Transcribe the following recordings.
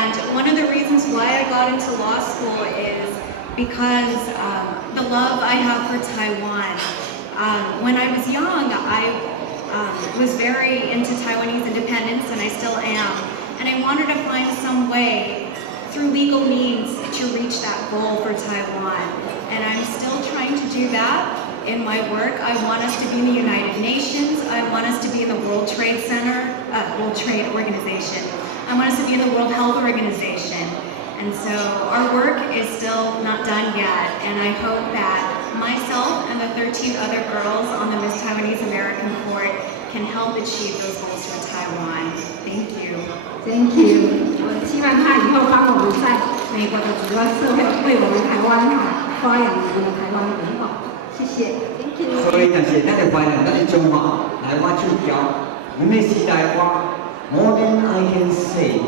And one of the reasons why I got into law school is because the love I have for Taiwan. When I was young, I was very into Taiwanese independence, and I still am. And I wanted to find some way, through legal means, to reach that goal for Taiwan. And I'm still trying to do that in my work. I want us to be in the United Nations. I want us to be in the World Trade Organization. I want us to be in the World Health Organization. And so our work is still not done yet. And I hope that myself and the 13 other girls on the Miss Taiwanese American Court can help achieve those goals for Taiwan. Thank you. Thank you。我希望他以后帮我们在美国的主要社会为我们台湾发扬我们的台湾文化。谢谢。Thank you。所以，但是咱的华人，咱的中华来我手条，我们时代话，more than I can say。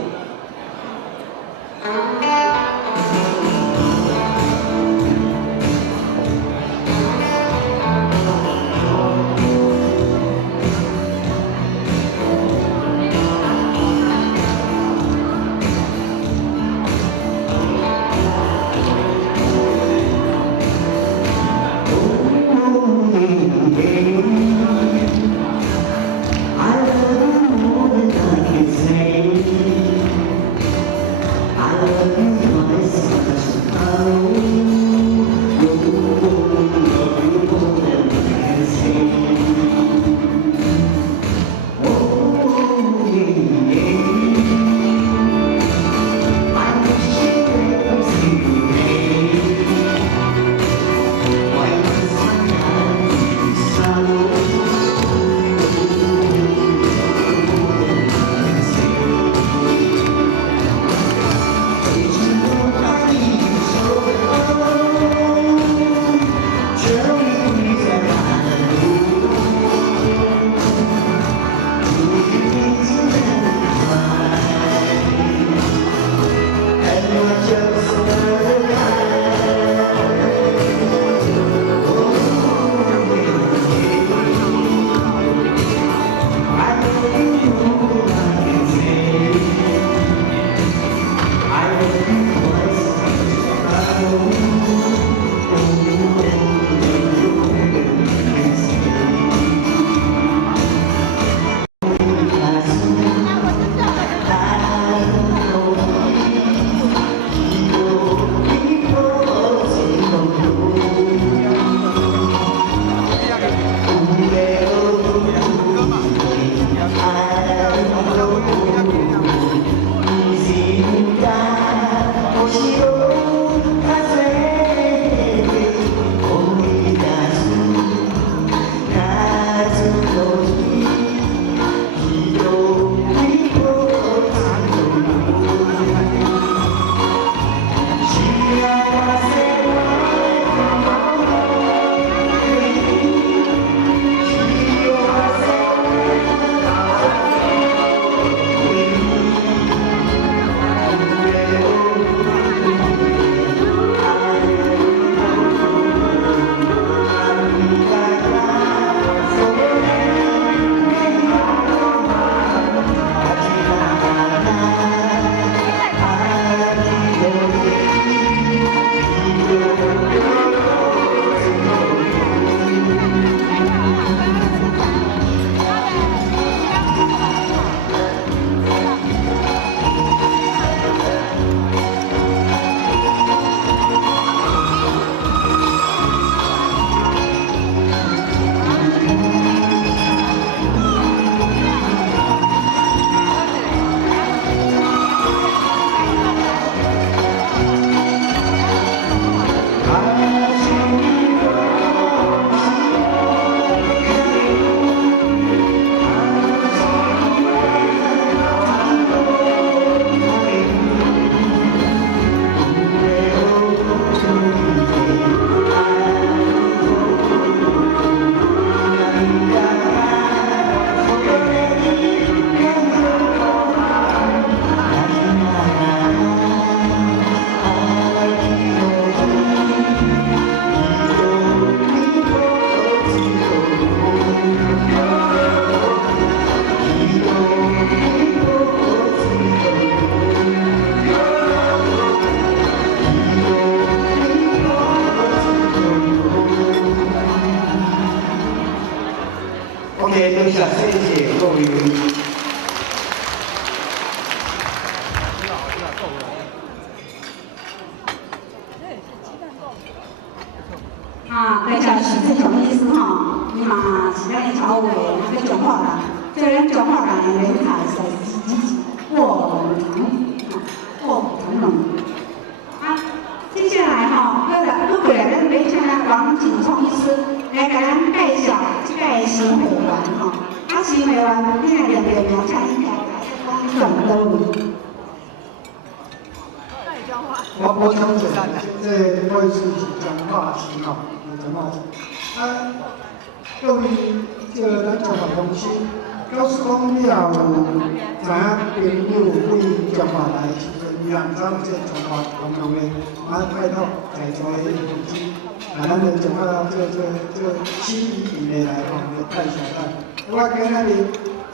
在下许志雄医师吼，伊嘛是咱侨委那个中华人，所以咱中华人的人才是卧虎藏龙。接下来过来咱要请咱王景聪医师来给咱介绍这个新会员吼。新会员你来念着名，请你讲讲倒位。我补充一下，这位是彰化市吼，彰化市。各位这个咱彰化中心，假使讲你也有知影朋友为彰化来时阵，伊也毋知有这彰化共同的，拜托在座的同志，咱的彰化这新移民的来吼，来介绍咱。我今仔日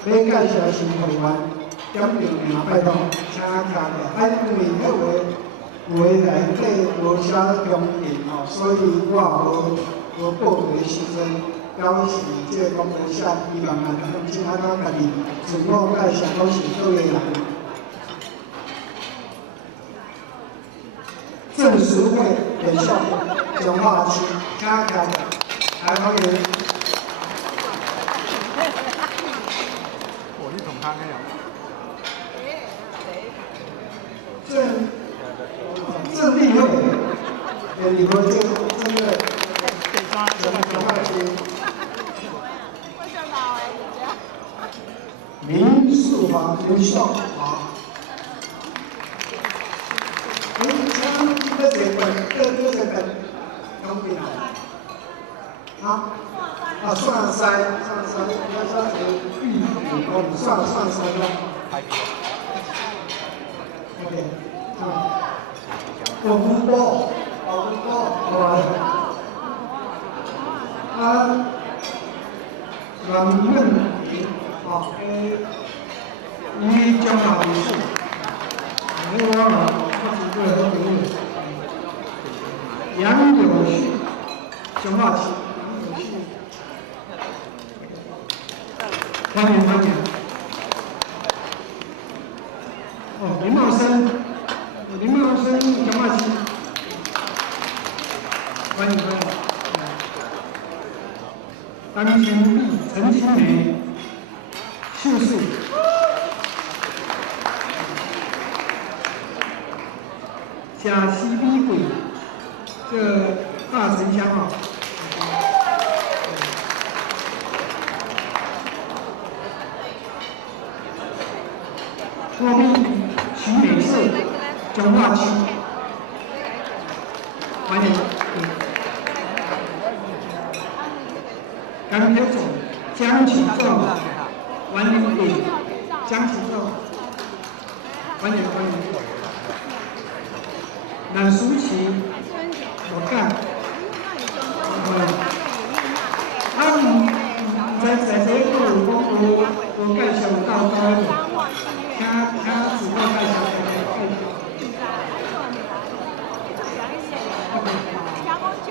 要介绍新会员，点名拜托，请徛来，因为迄个。有诶内底无写中定吼，所以我也无报告诶时阵，表示即个讲无写，希望咱同志啊，咱家己自我介绍都是各位人。正实会的效果，彰化市请徛来欢迎。哦，你同行诶正立会，你们这真的彰化市民事法优秀啊！你像这些本用品啊，算西，那是玉我们算西咯。OK， 有福报，好南润伊彰化市，我是个好朋友，杨有旭，彰化市，欢迎。林茂生，彰化市，欢迎。张清碧、陈清梅、秀树，下西米鬼，这大城乡啊。郭碧、徐美穗，彰化区，欢迎。甘铁总、江启仲、王林伟、江启仲，欢迎。南舒淇、我干，在这个我介绍到高一点，请自我介绍。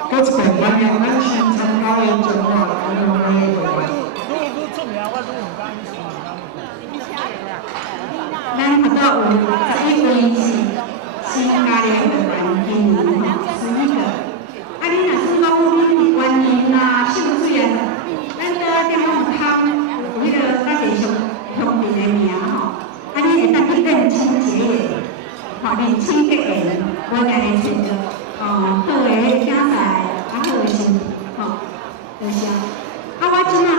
各一遍欢迎咱新参加的彰化高中的会员。咱学校有11位是新加的会员，今年11个。你若是讲你原因啊、秀水啊，咱在点样通有迄个咱地兄弟的名吼，你会当去认亲结缘，认亲结缘，无定会找着好的囝仔。好的心，就是我即马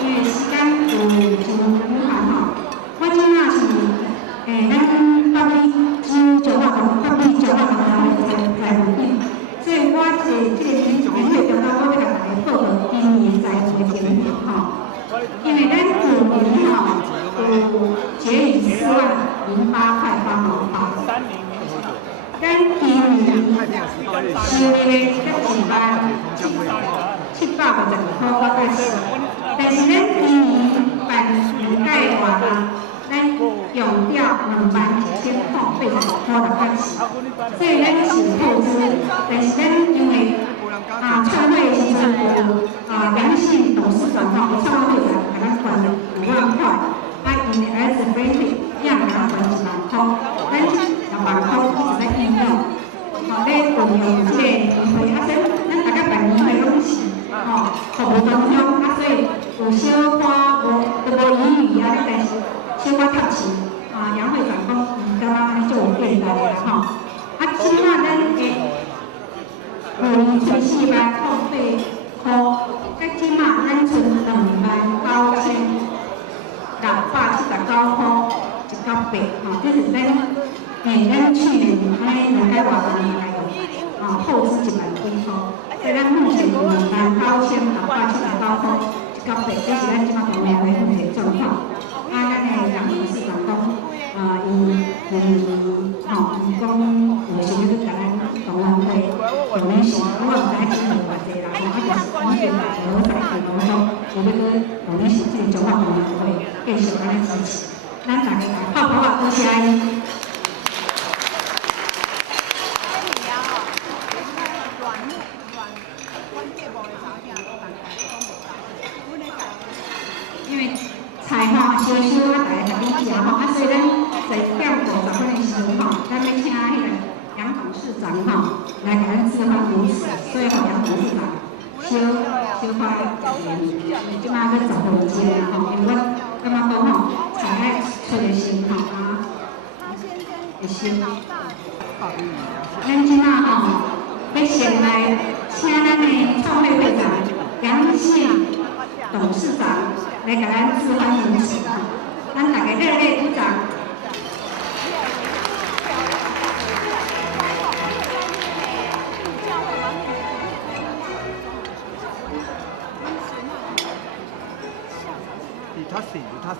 因为时间有真有限我即马是咱北美州彰化同财务长，所以我这个年会中我要甲大家报告今年财务的情况因为咱去年有结余4万08块8毛8。咱今年收入1万752块8角，但是咱今年办理解活动，咱用掉2万1000块86块6角，所以咱是透支。但是咱因为创会的时阵有良性董事长创会长给咱还5万块，因为儿子 benefit 让他还1万块，咱2万大家啦吼。啊，即马咱的去年初4万100块，甲即马咱剩29679块一角八吼，这是咱去年2海外万来后资1万几块，所以咱目前29679块一角八，这是咱即马公司的目前状况。啊，咱的人事市场讲，伊讲有想要去甲咱同安会同联系，我唔知影真有偌济啦，就是反正好在地方中有要去同联系这个中华同安会，继续安尼支持，咱大家拍拍啊，多谢伊。因为菜吼烧啊，大家特别食吼，啊，所以咱10点50分的时候吼，咱要请迄个杨董事长吼来给咱致欢迎词，所以吼杨董事长小花即马去10分钟啦吼，因为我感觉讲吼菜爱出的先吼啊，会先。咱即马吼要先来请咱的创会会长杨信董事长来给咱致欢迎词，咱大家热烈鼓掌。他死。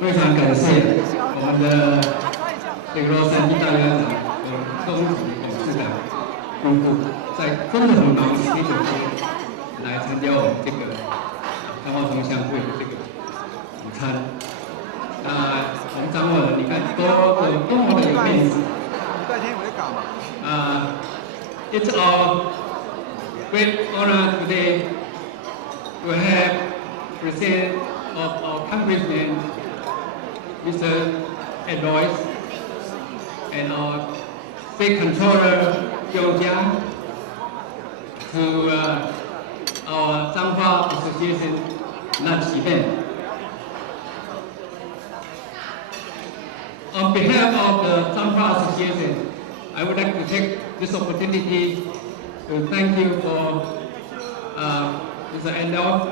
非常感谢我们的这个洛杉矶大院长和钟总董事长夫妇，在真的很忙的19天来参加我们这个彰化同乡会的这个午餐。我们彰化人你看多么的有面子。It's our great honor today to have present of our congressman, Mr. Ed Royce, and our state controller, Joe Jiang, to our Zhanghua Association lunch event. On behalf of the Zhanghua Association, I would like to take this opportunity to thank you for Mr. Endorf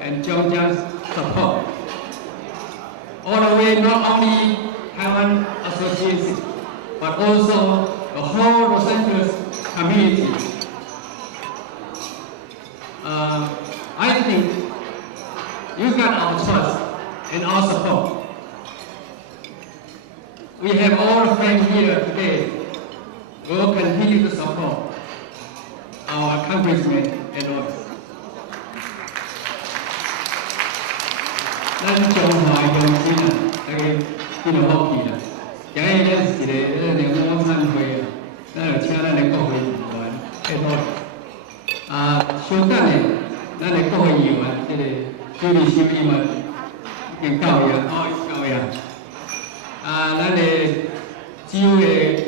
and Joe Jiang's support. All the way, not only Taiwan Association, but also the whole Los Angeles community. I think you got our trust and our support. We have all the friends here today who will continue to support our congressman and others. 咱中华的乡亲啊，大家非常好奇啦。今日咱是一个联欢晚餐会啊，咱就请咱的国会议员下台。稍等的，咱的国会议员这个朱立修议员已经到呀，咱的州的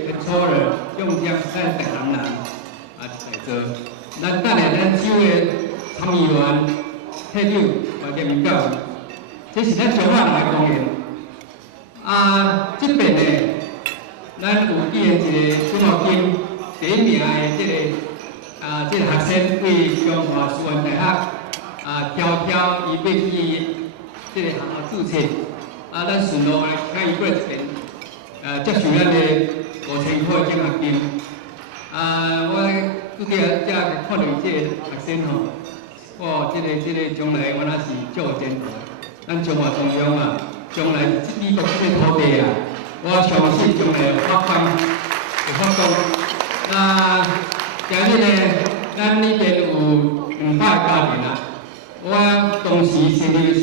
controller用将咱台南人在座，咱等下咱州的参议员退休或者民教。这是咱中华人的公园。这边呢，咱有举行一个奖学金第1名的这个学生为中华师范大学挑伊要去这个学校注册。咱顺路来请伊过一遍，接受咱的5000块奖学金。我拄则才看到这个学生吼，哇，这个将来原来是足有前途。咱中华中央啊，将来美国这个土地啊，我相信将来有发展。今日呢，咱呢边有200家庭啊，我当时成立时，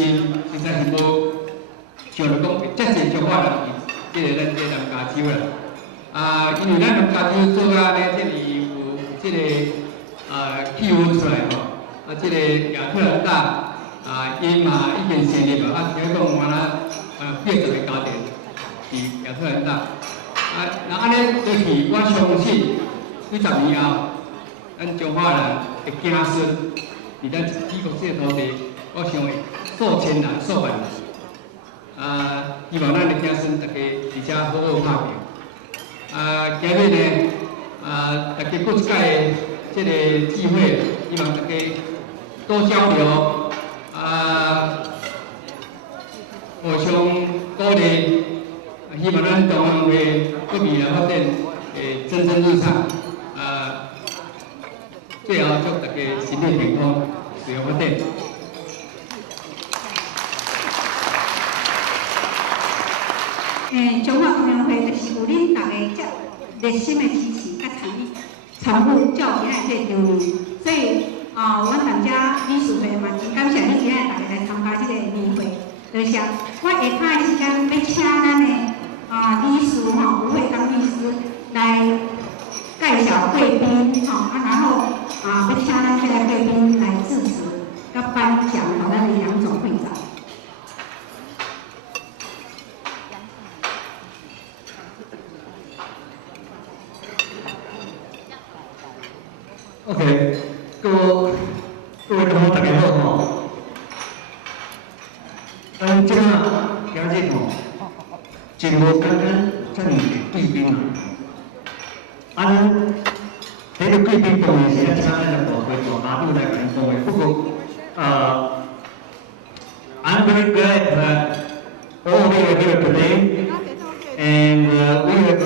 实在是无想到讲会遮济中华人去咱南加州啦。因为咱南加州做啊呢，这里有这个气温出来吼，这个亚特兰大。因嘛已经成立了，听讲原来80个家庭伫亚特兰大，那安尼就是我相信几十年后，咱中华人的子孙，伫咱美国这土地，我想会数千人、数万人。希望咱的子孙大家而且好好拍拼。今日呢，大家搁一届的这个机会，希望大家多交流，互相鼓励。希望咱中央会搁未来发展会蒸蒸日上。最后祝大家身体健康，事业发展。中华运动会就是有恁大家这热心的支持甲参与，照今仔这场面，所以阮大家理事会嘛真感谢恁今仔大家来参加这个年会，多谢。我下骹的时间要请咱的理事吴慧刚律师来介绍贵宾然后要请咱这个贵宾来致辞，甲颁奖给咱的杨总会长。OK， 各位同学大家好吼。咱即马今日吼，真无简单，遮尔贵宾啊。咱迄个贵宾当然是要请咱的大会大家长来甲因讲的。不过I'm very glad that all of you are here today, and we have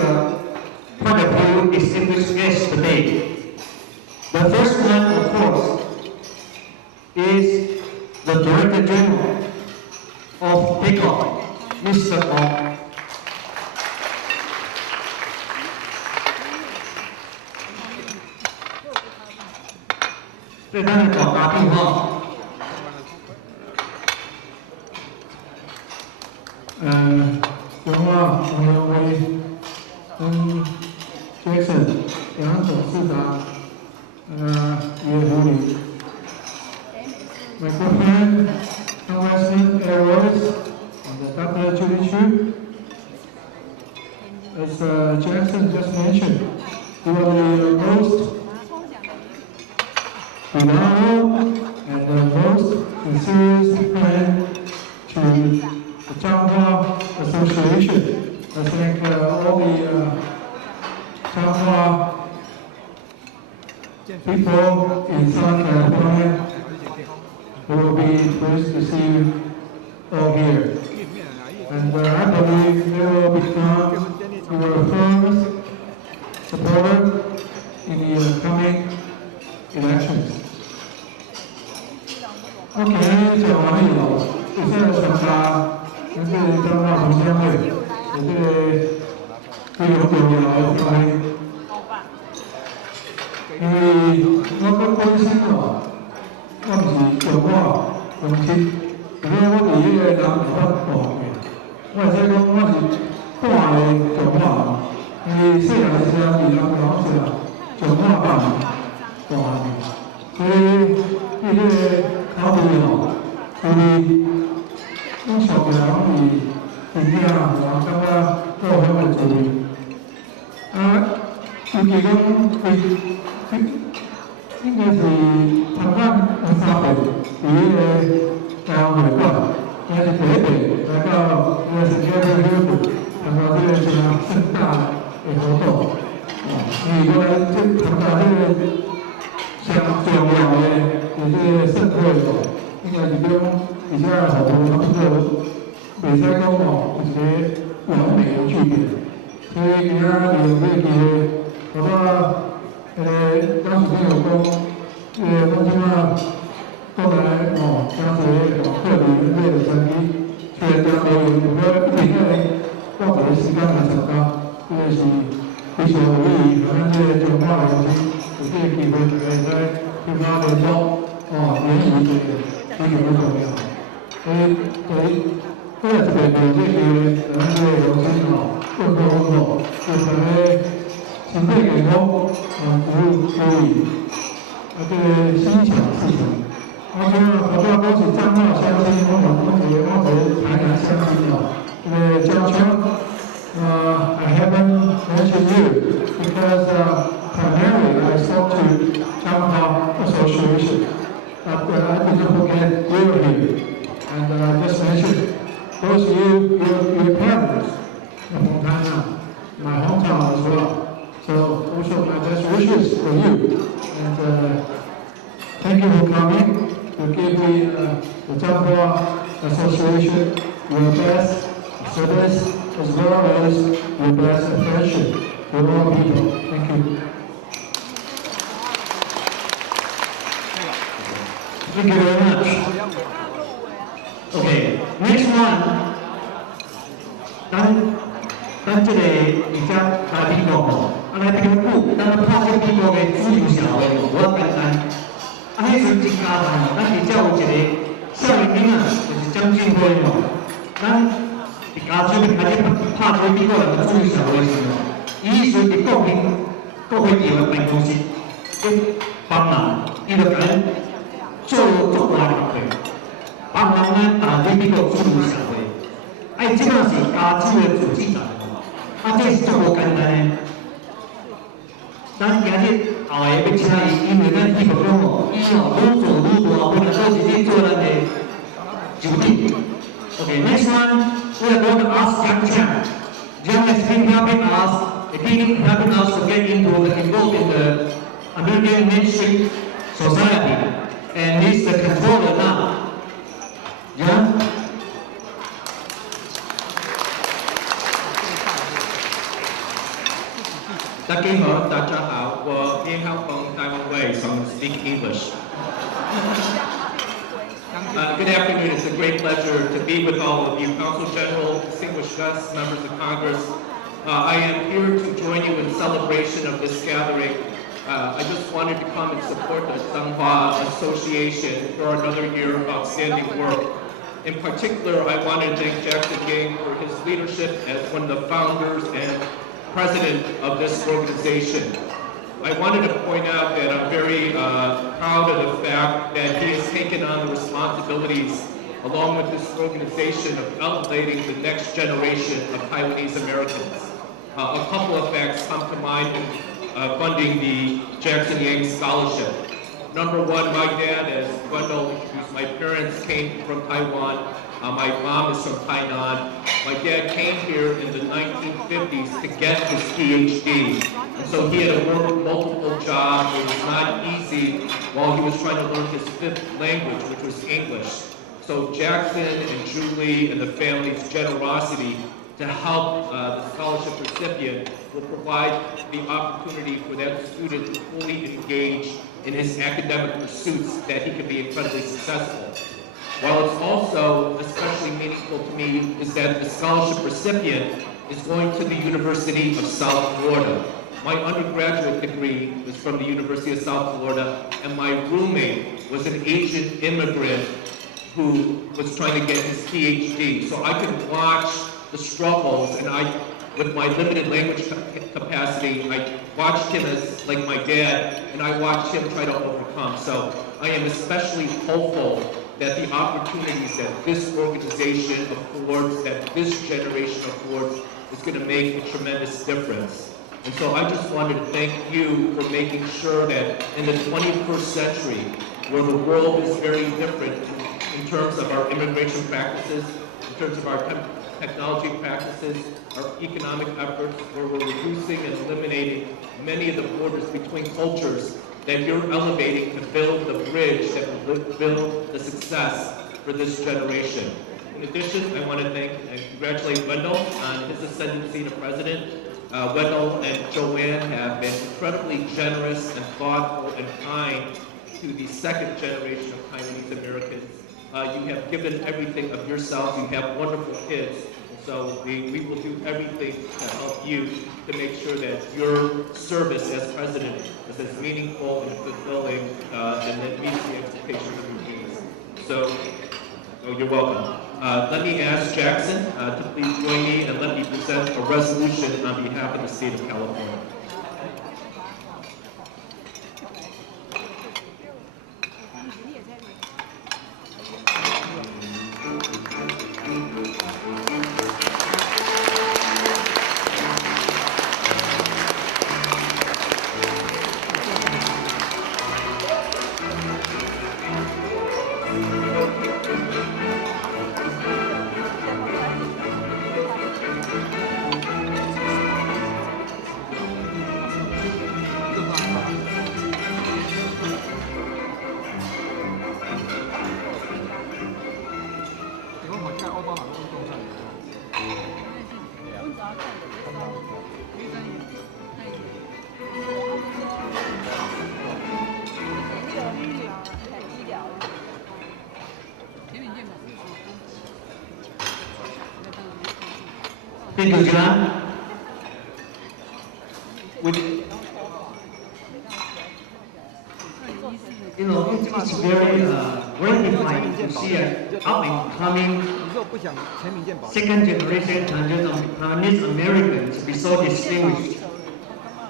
quite a few distinguished guests today. The first one, of course, is the Director General of PICOP, Mr. Ong. Đây là quảng cáo phim họ. Đúng không? Hôm nay Jackson,杨董事长。也合理。My good friend, Congressman Ed Royce, and Dr. Judy Chu. As Jackson just mentioned, you are the most reliable and the most sincere friend to the Changhua Association. I thank all the Changhua people in Southern California who will be pleased to see you all here. And I believe they will become your first supporter in the coming elections. OK， 讲完以后，接下来参加咱这个彰化同乡会的这个非常重要的发挥。因为我刚本身我毋是中华乡亲，因为我伫迄个南台湾大嘅，我会使讲我是半个中华，因为细汉时阵伫南台湾时啊，中华班大嘅，所以迄个考虑吼，就是阮上个人是真正我感觉各方面做位，尤其讲应该是台湾3倍，伫迄个台湾会馆，应该是第一倍来到应该是第二个小组，参加这个非常盛大的活动。因为我来参加这个上重要的这个盛会哦，应该是讲而且好多咱这个袂使讲哦，有一个完美的句点，所以今仔利用这个机会，我当时朋友讲，咱即马过来哦，加一个课程类的参与，虽然讲无用，不过一定要花一个时间来参加，这个是非常有意义。咱这个中华人民有这个机会，大家在中华联络联谊这个非常的重要。所以为了这个有这个咱这个荣幸问候，就咱们身体健康。服务可以，这个心想事成。我想好多都是彰化乡亲，我台南乡亲哦。这个江圈，I haven't mentioned you because primarily I spoke to association. But I didn't forget you were here. And I just mentioned those your parents from China, my hometown as well. So also my best wishes for you. And thank you for coming to give me the Zhanghua Association your best service as well as your best friendship with all people. Thank you. Thank you very much. Okay, next one. 咱这个而且来美国吼，来比较久，咱拍这美国的主流社会无简单。迄时阵一家人吼，咱而且有一个少年囡仔，就是张俊辉吼，咱伫加州开始拍这美国人的主流社会的时候，伊迄时伫国会议员办公室去帮人，伊就甲咱做大工作，帮人咱打入美国主流社会。即摆是加州的主治人。这是足无简单的。咱今日后下要请伊，因为咱希望讲吼，伊吼愈做愈大，本来都是去做咱的助理。Okay, next one we are going to ask Jiang Qiang. Jiang has been helping us to get involved in the American mainstream society, and he's the controller now. Jiang. 大家好，大家好，我偏好讲台湾话 so I'm speak English. Good afternoon. It's a great pleasure to be with all of you, Council General, distinguished guests, members of Congress. I am here to join you in celebration of this gathering. I just wanted to come and support the Zhanghua Association for another year of outstanding work. In particular, I want to thank Jackson Yang for his leadership as one of the founders and president of this organization. I wanted to point out that I'm very proud of the fact that he has taken on the responsibilities, along with this organization, of elevating the next generation of Taiwanese Americans. A couple of facts come to mind in funding the Jackson Yang Scholarship. Number one, my dad, as Wendell introduced, my parents came from Taiwan. My mom is from Tainan. My dad came here in the 1950s to get his PhD. And so he had to work multiple jobs. It was not easy while he was trying to learn his fifth language, which was English. So Jackson and Julie and the family's generosity to help the scholarship recipient will provide the opportunity for that student to fully engage in his academic pursuits that he can be incredibly successful. While it's also especially meaningful to me is that the scholarship recipient is going to the University of South Florida. My undergraduate degree was from the University of South Florida, and my roommate was an Asian immigrant who was trying to get his PhD. So I could watch the struggles, and with my limited language capacity, I watched him as like my dad, and I watched him try to overcome. So I am especially hopeful that the opportunities that this organization affords, that this generation affords, is going to make a tremendous difference. And so I just wanted to thank you for making sure that in the 21st century, where the world is very different in terms of our immigration practices, in terms of our technology practices, our economic efforts, where we're reducing and eliminating many of the borders between cultures, that you're elevating to build the bridge that will build the success for this generation. In addition, I want to thank and congratulate Wendell on his ascendancy to president. Wendell and Joanne have been incredibly generous and thoughtful and kind to the second generation of Taiwanese Americans. You have given everything of yourselves. You have wonderful kids. So we will do everything to help you to make sure that your service as president is as meaningful and fulfilling and that meets the expectations of your teams. So, you're welcome. Let me ask Jackson to please join me and let me present a resolution on behalf of the state of California. Thank you, John. You know, it's very gratifying to see an up and coming second generation Taiwanese Americans be so distinguished.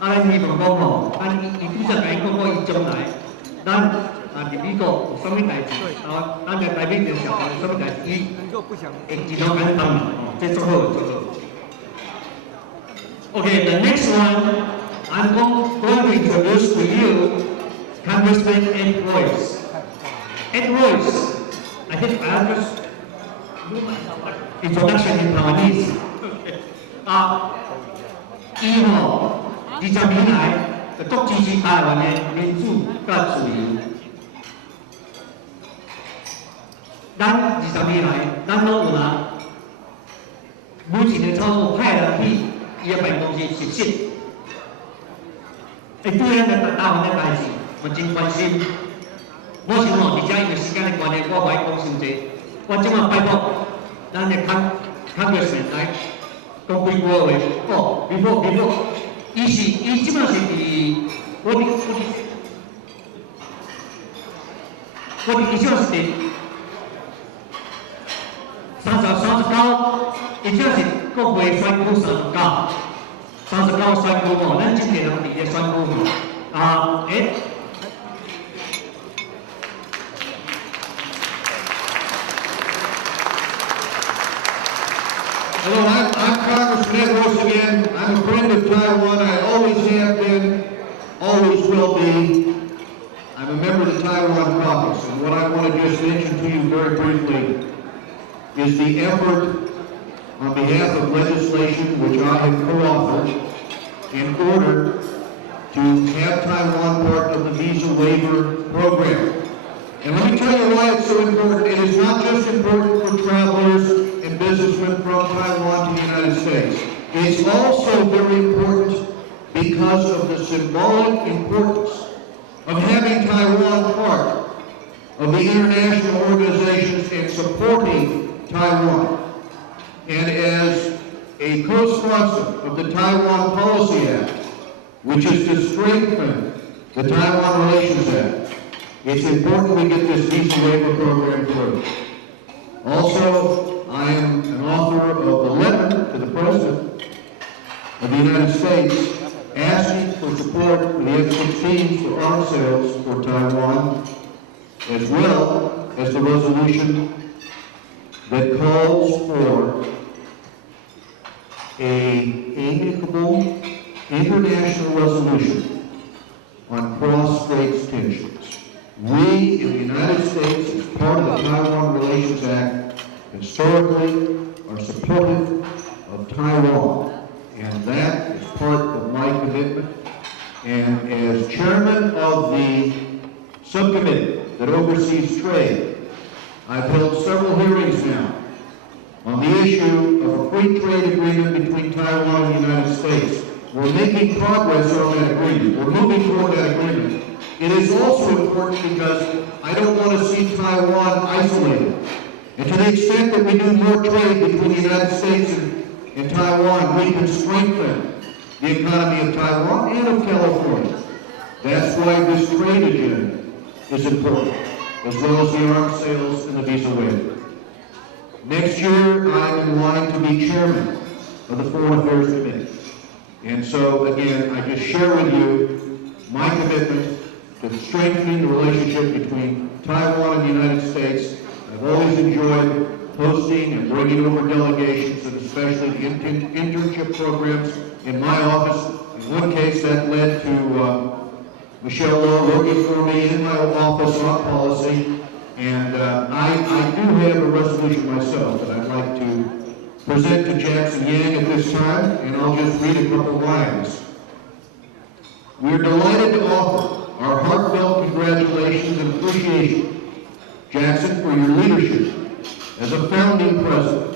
咱希望讲吼，咱伊拄则甲伊讲过，伊将来咱伫美国有啥物代志，咱来台北的小孩有啥物代志，伊会尽量甲咱帮忙，这做好做好。Okay, the next one I'm going to introduce to you Congressman Ed Royce. Ed Royce, I think I'll just do my introduction in Taiwanese. 伊吼20年来就足支持台湾的民主甲自由。咱20年来，咱拢有人，每一个操作派人去伊的办公室实习，会对咱的台湾的代志，嘛真关心。我想吼，而且因为时间的关系，我袂讲伤济。我即马拜托咱的Congressman来讲几句话。哦，before，伊即马是伫我即马是伫39，伊即是国会选举39选举吼，咱今年人伫咧选举吼，Hello, I'm Congressman Ed Royce again. I'm a friend of Taiwan. I always have been, always will be. I'm a member of the Taiwan Caucus, and what I want to just mention to you very briefly is the effort on behalf of legislation which I have co-authored in order to have Taiwan part of the visa waiver program. And let me tell you why it's so important. It is not just important for travelers and businessmen from Taiwan to the United States. It's also very important because of the symbolic importance of having Taiwan part of the international organizations and supporting Taiwan. And as a co-sponsor of the Taiwan Policy Act, which is to strengthen the Taiwan Relations Act, it's important we get this visa waiver program through. Also, I am an author of a letter to the President of the United States asking for support for the F-16s for arms sales for Taiwan, as well as the resolution that calls for an amicable international resolution on cross-strait tensions. We in the United States, as part of the Taiwan Relations Act, historically are supportive of Taiwan, and that is part of my commitment. And as chairman of the subcommittee that oversees trade, I've held several hearings now on the issue of a free trade agreement between Taiwan and the United States. We're making progress on that agreement. We're moving toward that agreement. It is also important because I don't want to see Taiwan isolated. And to the extent that we do more trade between the United States and Taiwan, we can strengthen the economy of Taiwan and of California. That's why this trade agenda is important, as well as the arms sales and the visa waiver. Next year, I'm in line to be chairman of the Foreign Affairs Committee. And so, again, I just share with you my commitment to strengthening the relationship between Taiwan and the United States. I've always enjoyed hosting and bringing over delegations, and especially the internship programs in my office. In one case, that led to Michelle Lowe working for me in my office on policy. And I do have a resolution myself that I'd like to present to Jackson Yang at this time, and I'll just read a couple lines. We are delighted to offer our heartfelt congratulations and appreciation, Jackson, for your leadership as a founding president,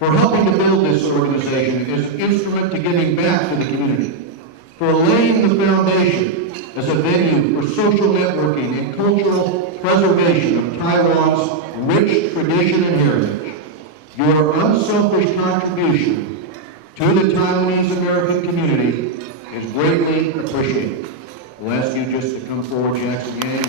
for helping to build this organization as an instrument to giving back to the community, for laying the foundation as a venue for social networking and cultural preservation of Taiwan's rich tradition and heritage. Your unselfish contribution to the Taiwanese American community is greatly appreciated. We'll ask you just to come forward, Jackson Yang.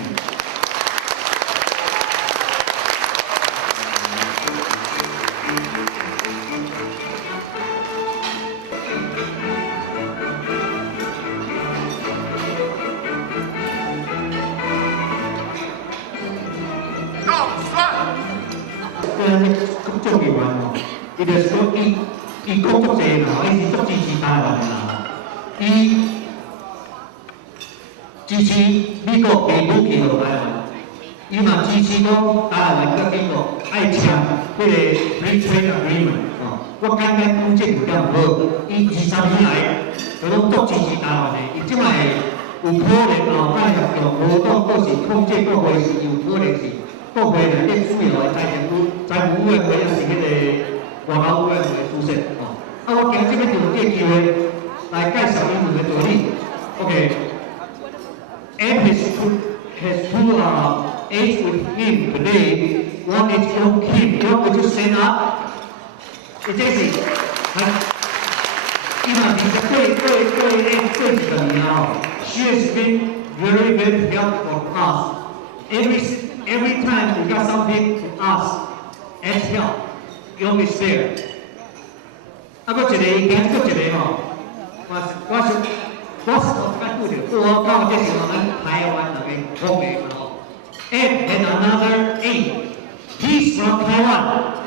公眾議員哦，伊就是講伊講足濟啦，伊是足支持台灣啦，伊支持美國俾武器落台灣，伊嘛支持講台灣甲美國愛簽迄個 Free Trade Agreement 哦，我感覺講這有點好，伊20年來就攏足支持台灣的，伊即擺有可能後擺合作無當嗰是控制國會是有可能是。國會內底主要的財務委員會也是迄個外交委員會主席哦。我今日要用這個機會來介紹英文的道理。Okay. Ed has two aides with him today. One is Young Kim. Young, would you stand up? It's easy. 因為其實對幾個年後 she has been very helpful for us. Every time we got something to ask, ask help, Young is there. 一個吼，我是解顧着，我講這是我們台灣那邊講的吼。And another aide, he's from Taiwan.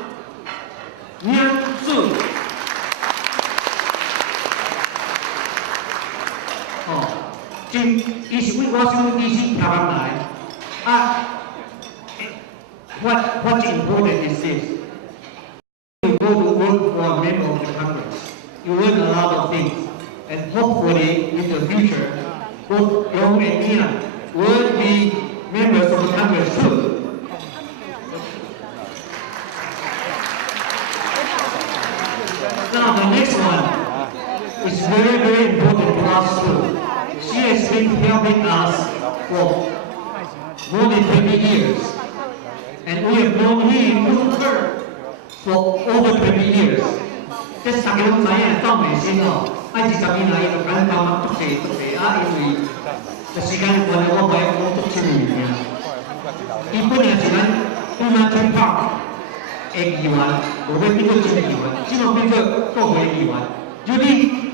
Yang Zhu. 哦，伊是為我想伊是台灣來。What's important is this. You go to work for a member of the Congress. You learn a lot of things. And hopefully, in the future, both Young and Ian will be members of the Congress too. Now, the next one is very important to us too. She has been helping us for more than 20 years. And we have known her for over 20 years. 即係大家都知影，莊美仙哦，20年來伊就緊幫忙足濟，因為個時間關係，我唔係講足7年嘅。伊本來是咱Women Park 嘅議員，無要變做正議員，只能變做國會議員。Judy。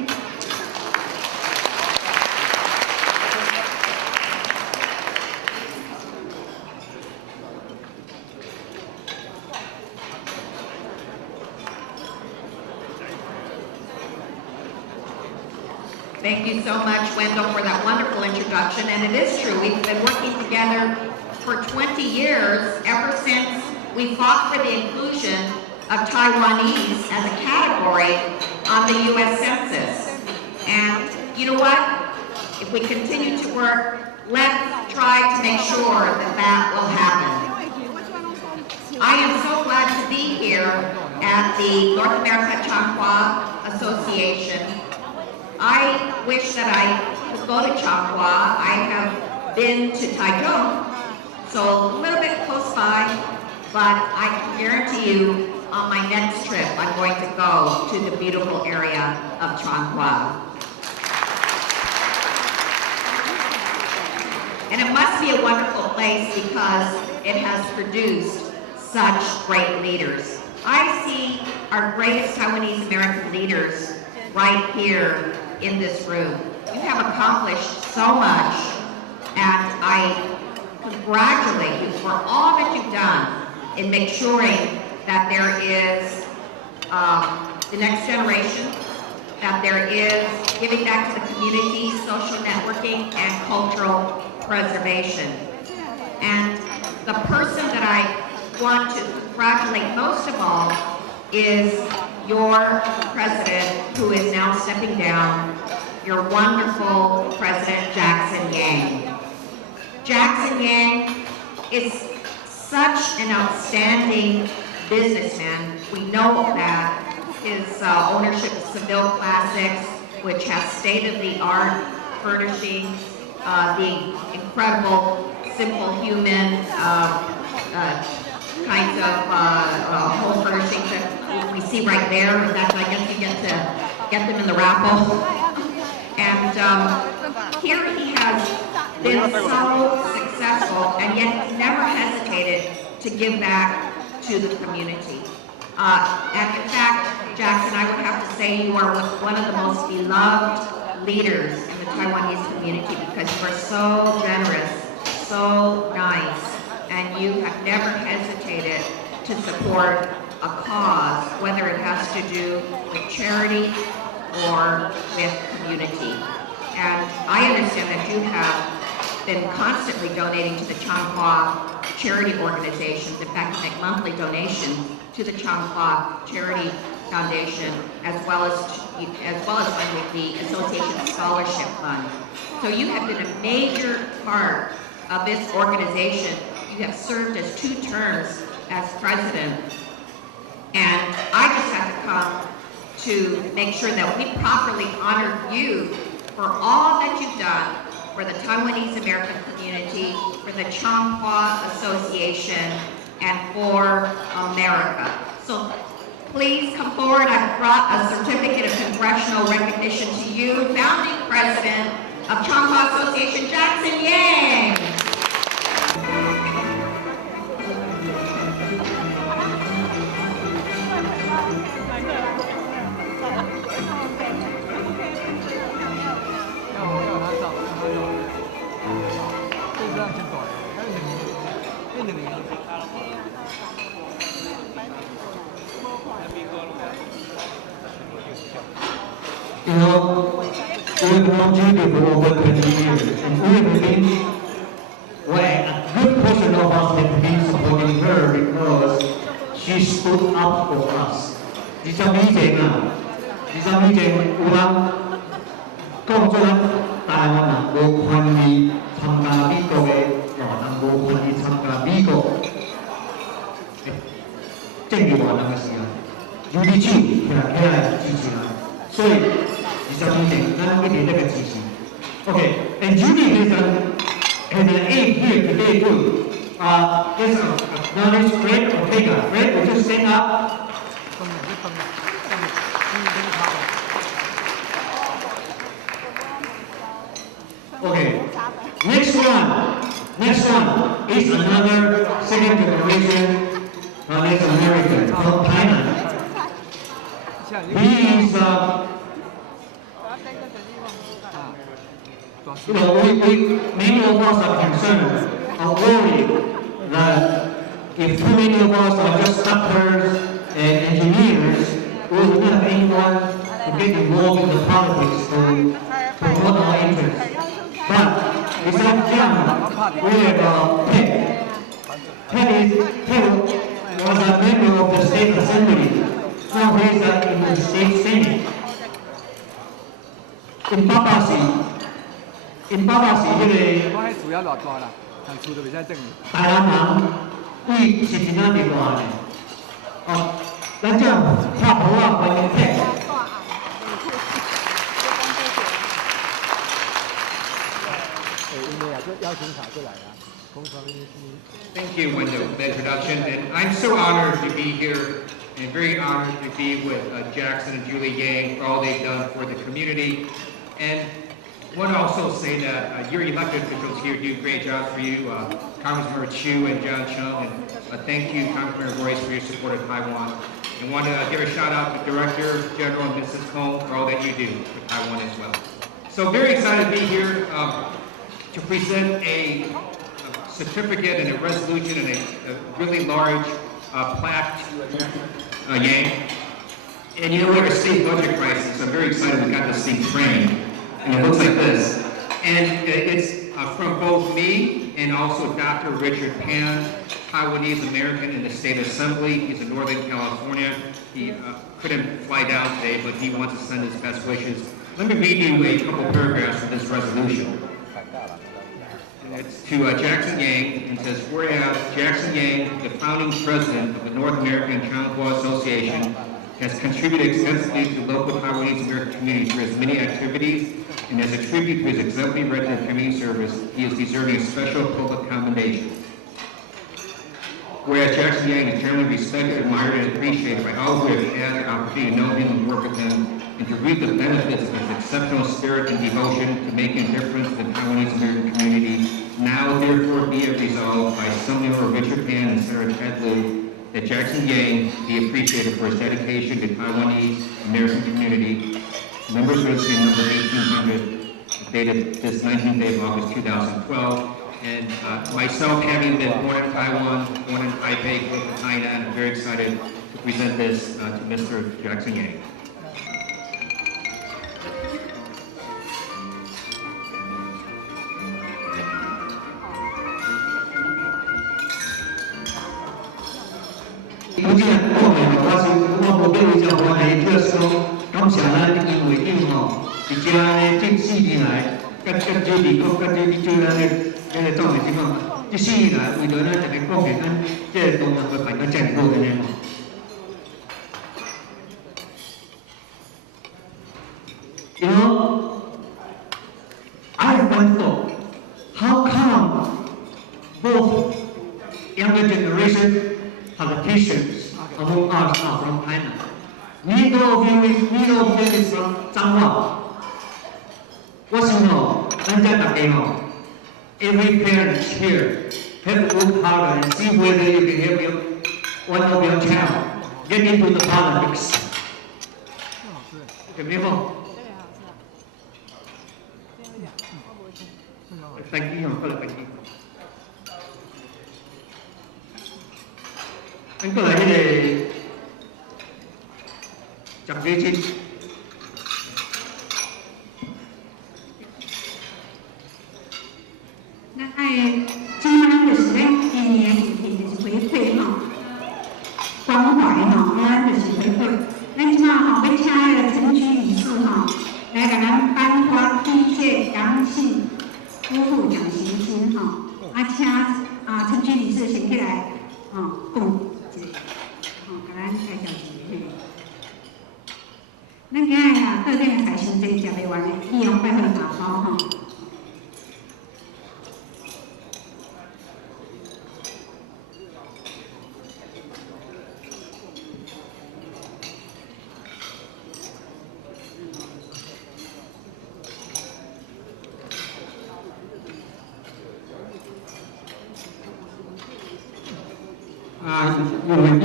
Thank you so much, Wendell, for that wonderful introduction. And it is true, we've been working together for 20 years, ever since we fought for the inclusion of Taiwanese as a category on the U.S. Census. And you know what? If we continue to work, let's try to make sure that that will happen. I am so glad to be here at the North America Changhua Association. I wish that I could go to Changhua. I have been to Taichung, so a little bit close by, but I can guarantee you on my next trip, I'm going to go to the beautiful area of Changhua. And it must be a wonderful place because it has produced such great leaders. I see our greatest Taiwanese American leaders right here in this room. You have accomplished so much, and I congratulate you for all that you've done in making sure that there is the next generation, that there is giving back to the community, social networking, and cultural preservation. And the person that I want to congratulate most of all is your president, who is now stepping down, your wonderful President Jackson Yang. Jackson Yang is such an outstanding businessman. We know that his ownership of Seville Classics, which has state-of-the-art furnishings, the incredible Simple Human kinds of home furnishings that we see right there. And that's, I guess you get to get them in the raffle. And here he has been so successful, and yet he never hesitated to give back to the community. And in fact, Jackson, I would have to say you are one of the most beloved leaders in the Taiwanese community because you are so generous, so nice, and you have never hesitated to support a cause, whether it has to do with charity or with community. And I understand that you have been constantly donating to the Changhua charity organizations. In fact, you make monthly donations to the Changhua Charity Foundation, as well as with the Association Scholarship Fund. So you have been a major part of this organization. You have served as 2 terms as president, and I just have to come to make sure that we properly honor you for all that you've done for the Taiwanese American community, for the Changhua Association, and for America. So please come forward. I've brought a certificate of congressional recognition to you, founding president of Changhua Association, Jackson Yang. You know, we've known Judy for over 20 years, and we've been, well, a good portion of us have been supporting her because she stood up for us. 你知道以前有人讲做台湾人无权利参加美国的，人无权利参加美国政治活动的时候，有你手起来支持人，所以。Okay, and Judy has an aide here today too. Yes, now this Fred Ortega. Fred, would you stand up? Okay, next one is another second generation Native American from Thailand. He is you know, many of us are concerned, are worried that if too many of us are just doctors and engineers, we will not have anyone to get involved in the politics to promote our interests. But besides them, we have Ted. Ted was a member of the state assembly. Now he is in the state senate. In Papasi, 因爸爸是迄个台南人，伊是真正厉害的。哦，咱这拍谱啊，关键听。Thank you, Wendell, for the introduction. And I'm so honored to be here and very honored to be with Jackson and Julie Yang for all they've done for the community. And I want to also say that your elected officials here do a great job for you, Congressman Chu and John Chung, and thank you, Congressman Royce, for your support of Taiwan. And want to give a shout out to Director General and Mrs. Kong for all that you do for Taiwan as well. So very excited to be here to present a certificate and a resolution and a really large plaque to Yang. And you know, we're a state budget crisis, so I'm very excited we got this thing framed. And it looks like this. And it's from both me and also Dr. Richard Pan, Taiwanese American in the State Assembly. He's in Northern California. He couldn't fly down today, but he wants to send his best wishes. Let me read you a couple paragraphs from this resolution. It's to Jackson Yang, and says, whereas Jackson Yang, the founding president of the North American Changhua Association, has contributed extensively to local Taiwanese American community through his many activities, and as a tribute to his exemplary record of community service, he is deserving of special public commendation. Whereas Jackson Yang is generally respected, admired, and appreciated by all who have had the opportunity to know him and work with him, and to reap the benefits of his exceptional spirit and devotion to making a difference in the Taiwanese American community. Now, therefore, be it resolved by Senator Richard Pan and Senator Ted Lieu that Jackson Yang be appreciated for his dedication to Taiwanese American community. Members Resolution number 1800, dated this 19th day of August 2012. And myself, having been born in Taiwan, born in Taipei, grew up in Hainan, I'm very excited to present this to Mr. Jackson Yang.我既然讲的，我无叫伊只话题，就是讲感谢咱的议会长吼，伫遮呢这4年来，甲这美国甲这咱的总的情况，这4年来为着咱大家贡献咱这个东南会办到遮尔好安尼吼。You know, I wonder how come both younger generation politicians among us are from China. Neither of them is from Zhanghua. What's wrong? Every parent here have to work hard and see whether you can help one of your child get into the politics. 有没有？Thank you, thank you. 咱过来迄个奖学金，那今晚就是咧，今年就是回馈吼，关怀吼，咱就是回馈。咱即马吼要请迄个陈居理事吼来给咱颁发第一届杨姓夫妇奖学金吼，请陈居理事先起来讲一下，给咱介绍一下。咱今日到底菜伤济，食袂完的，以后拜访大包吼。议会长，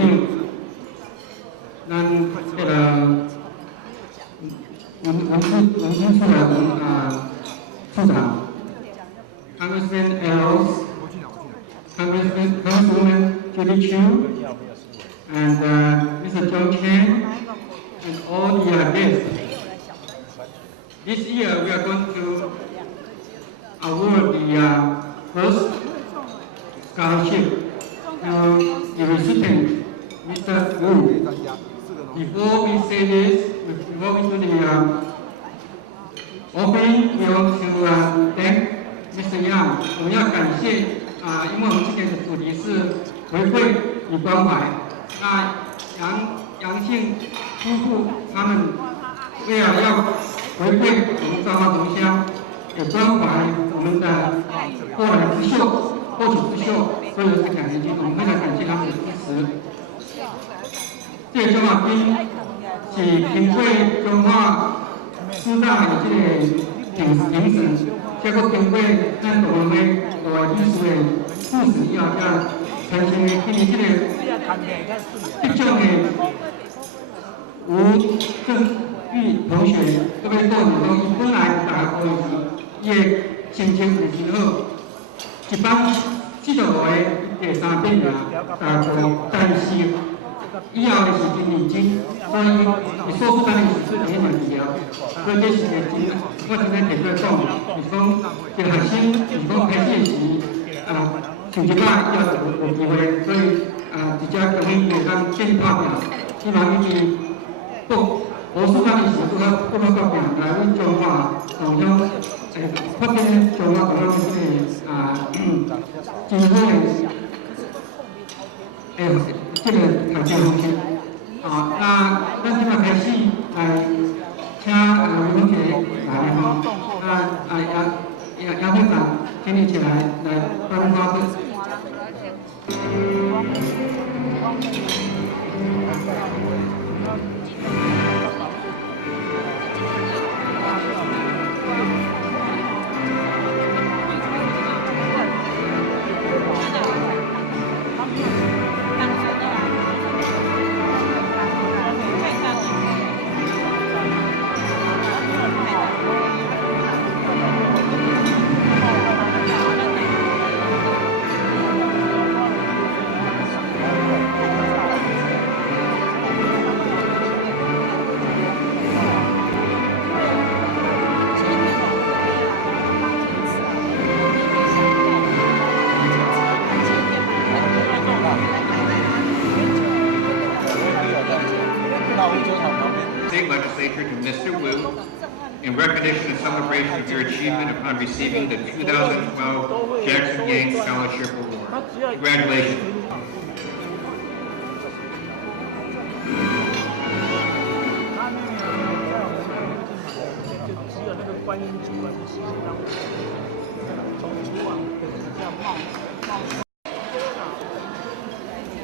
咱这个文书处的处长 ，Congressman Ellis, Congresswoman Judy Chu, and Mr. John Chen, and all the guests. This year we are going to award the first scholarship to the recipient, Mr. Wu. Before we say this, before we do the offering, we want to thank Mr. Yang. 我们要感谢因为我们今年的主题是回馈与关怀。那杨姓夫妇他们为了要回馈我们彰化同乡，也关怀我们的后来之秀、后起之秀。所有的奖学金，我们非常感谢他们的支持。这个奖学金是经过中华师大的这个评审，再过经过咱大陆的律师的复审以后，才产生的今年这个得奖的吴正玉同学，这边讲伊本来大学的时，伊的成绩有真好，一般。45个第3名大学，但是以后的是真认真，所以伊说出咱的是很蛮重要，所以这是个真，我真正提出来讲，就是讲这个学生，就是讲开始时成绩歹，以后就无机会，所以直接恭喜会当建立拍拼，希望伊无数咱的时更较拍拼，来阮彰化同乡。发展中华同乡这个真好的这个条件方式那咱即马开始请刘姐来吼，杨会长，请你起来来颁发这。picture to Mr. Wu in recognition and celebration of your achievement upon receiving the 2012 Jackson Yang Scholarship Award. Congratulations.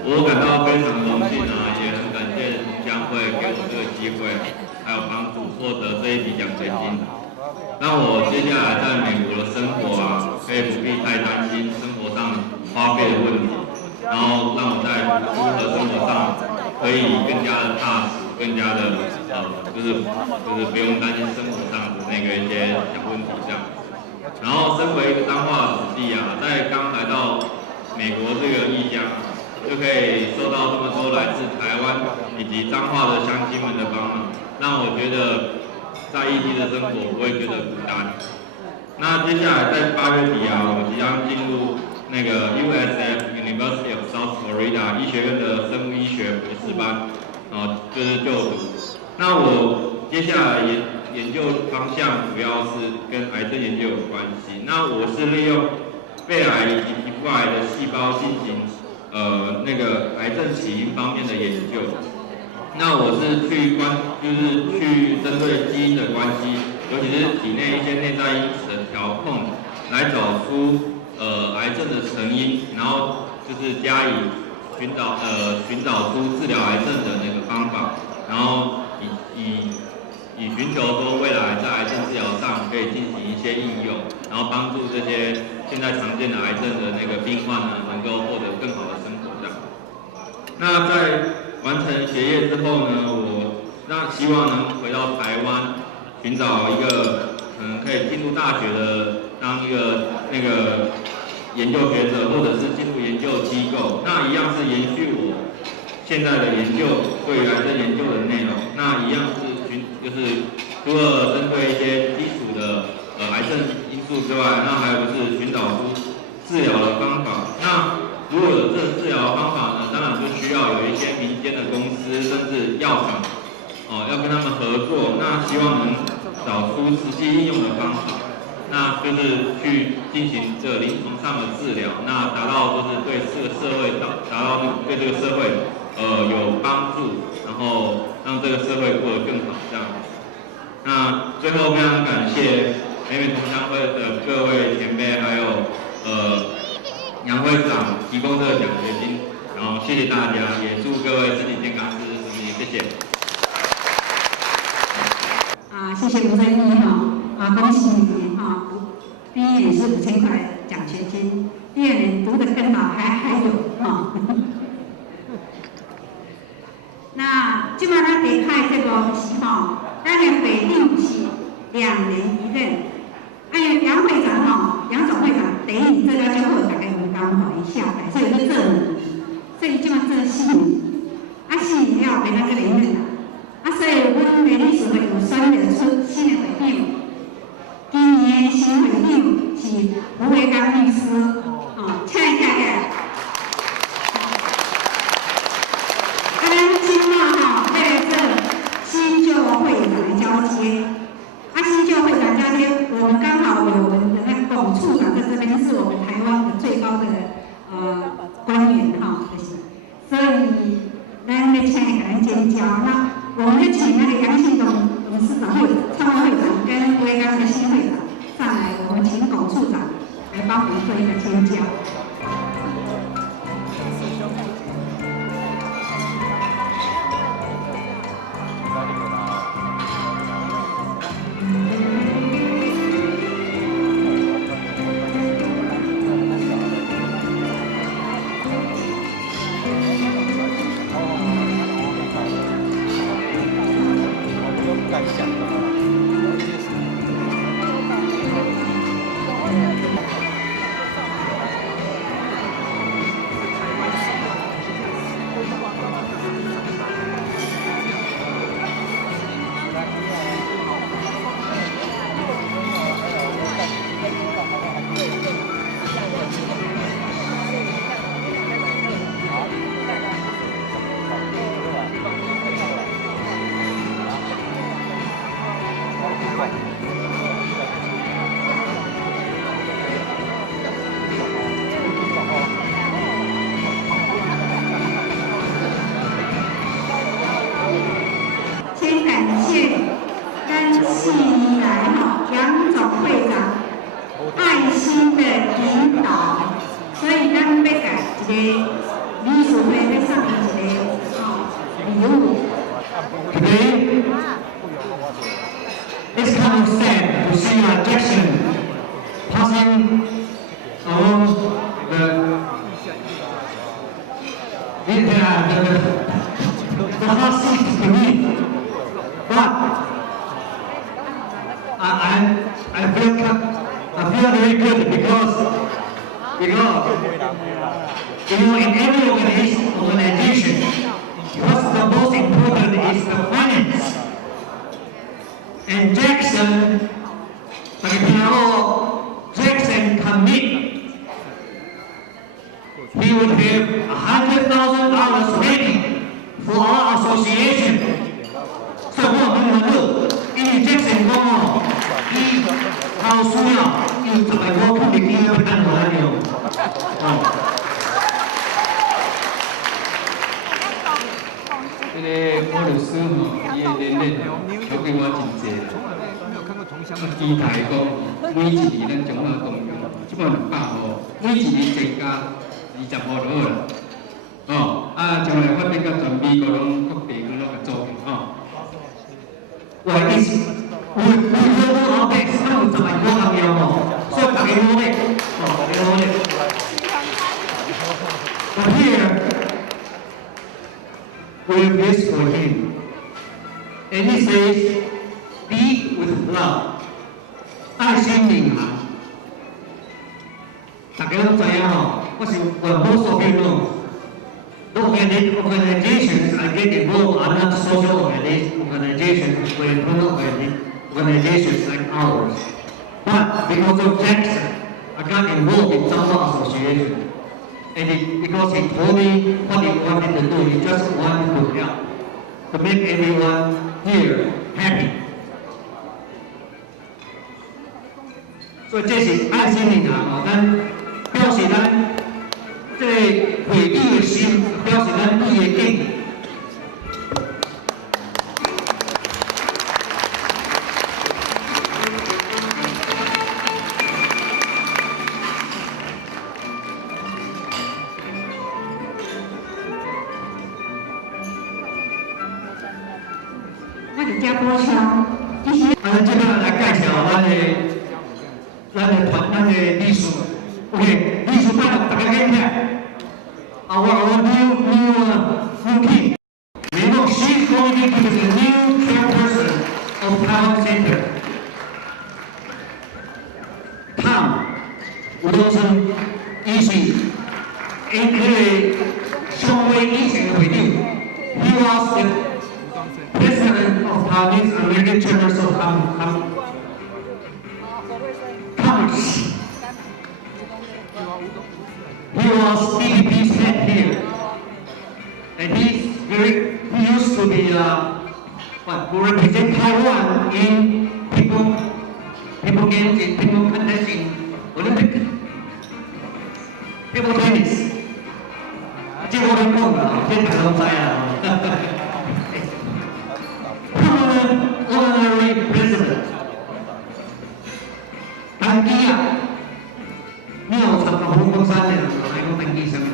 我感到非常荣幸啊，也很感谢江会给我这个机会，还有帮助获得这一笔奖学金，让我接下来在美国的生活啊，可以不必太担心生活上花费的问题，然后让我在读书和生活上可以更加的踏实，更加的就是不用担心生活上的那个一些小问题这样。然后身为一个彰化子弟啊，在刚来到美国这个异乡，就可以受到这么多来自台湾以及彰化的乡亲们的帮忙，让我觉得在异地的生活不会觉得孤单。那接下来在8月底啊，我即将进入那个 USF University of South Florida 医学院的生物医学博士班，就是就读。那我接下来研究方向主要是跟癌症研究有关系。那我是利用肺癌以及皮肤癌的细胞进行那个癌症起因方面的研究。那我是就是去针对基因的关系，尤其是体内一些内在因子的调控，来找出癌症的成因，然后就是加以寻找出治疗癌症的那个方法，然后以寻求说未来在癌症治疗上可以进行一些应用，然后帮助这些现在常见的癌症的那个病患呢，能够获得更好的生活这样。那在完成学业之后呢，我希望能回到台湾，寻找一个可以进入大学的当一个那个研究学者，或者是进入研究机构，那一样是延续我现在的研究对于癌症研究的内容，那一样是就是除了针对一些基础的癌症因素之外，那还有就是寻找出治疗的方法。那如果有这治疗的方法呢，当然就需要有一些民间的公司甚至药厂要跟他们合作，那希望能找出实际应用的方法。那就是去进行这临床上的治疗，那达到就是对这个社会达到对这个社会有帮助，然后让这个社会过得更好这样。那最后非常感谢北美同乡会的各位前辈，还有杨会长提供这个奖学金，然后谢谢大家，也祝各位身体健康，事事顺利，谢谢。谢谢吴正义恭喜你第一年是5000块奖学金，第二年读得更好，还有那即摆咱离开这个时咱的会长是2年1任，杨会长杨总会长第一年做了就好，大家有感互伊下台，所以去做2年，所以即摆做4年，4年了袂当去连任所以阮的理事会有选择出新的会长。今年的新会长是胡伟刚律师，请伊起来。咱今仔要来做新旧会长的交接。新旧会长交接，我们刚好有我们的那个龚处长在这边，是我们台湾的最高的官员所以咱要请伊给咱尖叫。那我们就请那个杨信董事长创会会长跟吴伟刚的新会长上来，我们请龚处长来帮我们做一个尖叫。理事会要送伊一个礼物。Today, it's kind of sad to see Jackson passing along the hard seat to me. But I feel very good because in every organization, what's the most important is the finance. And Jackson commit. He would have $100,000 ready for our association. So what we will do? In Jackson go on. He how soon you to my work with you and radio. 这个我律师吼，伊的年龄超过我真济啦。我期待讲每一年咱中华公园即摆200号，每一年增加20号就好啦。哦，将来发展到全美国拢各地区拢合作嘅吼。我意思，我做好嘅，三有10万個合約吼，所以大家努力，大家努力。But here, we have this for him. And he says, be with love. 愛心領航。大家都知影吼，我是most of you know. The organizations I get involved are not social organizations, organizations like ours. But because of Jackson, I got involved in Zhangwa Association. And because he told me what he wanted to do, he just wanted to help, to make everyone here happy. 所以这是爱心领航哦，咱表示咱这会友的心，表示咱对的敬。我就加补充，其实。接下来介绍咱的理事。OK， 理事拜托大家听听。Our new king. She's going to be the new chairperson of Taiwan Center. Tom Wilson 医师 ，A.K.A. 宋威医生的会长 ，He was the president of Taiwanese American Chambers of Commerce. He was DPP's head here, and he used to be who represent Taiwan in people games in people contests in Olympic table tennis. 这我跟讲啦，这大家都知啊。Honorary President， 登基啊！你有参加红光山的，来讲登基什么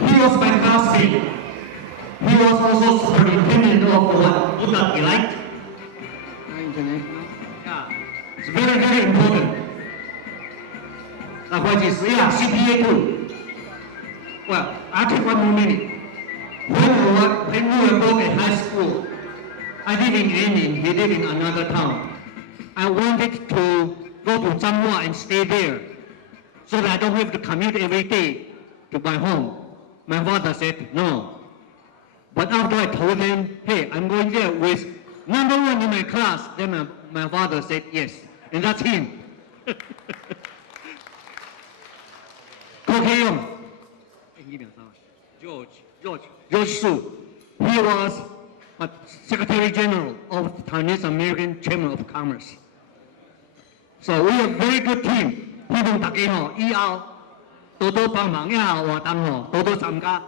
？He was my classmate. He was also superintendent of what Buddha elite. Yeah, it's very, very important. What is CPA too? Well, I'll take one more minute. When we were both at high school, I live in Yanning, he lived in another town. I wanted to go to Zhanghua and stay there so that I don't have to commute every day to my home. My father said no. But after I told them, hey, I'm going there with number one in my class, then my father said yes. And that's him. Ko Kei-yong. George Su. He was Secretary General of the Taiwanese American Chamber of Commerce. So we are a very good team. 希望大家吼以後多多幫忙，以後活動吼多多參加。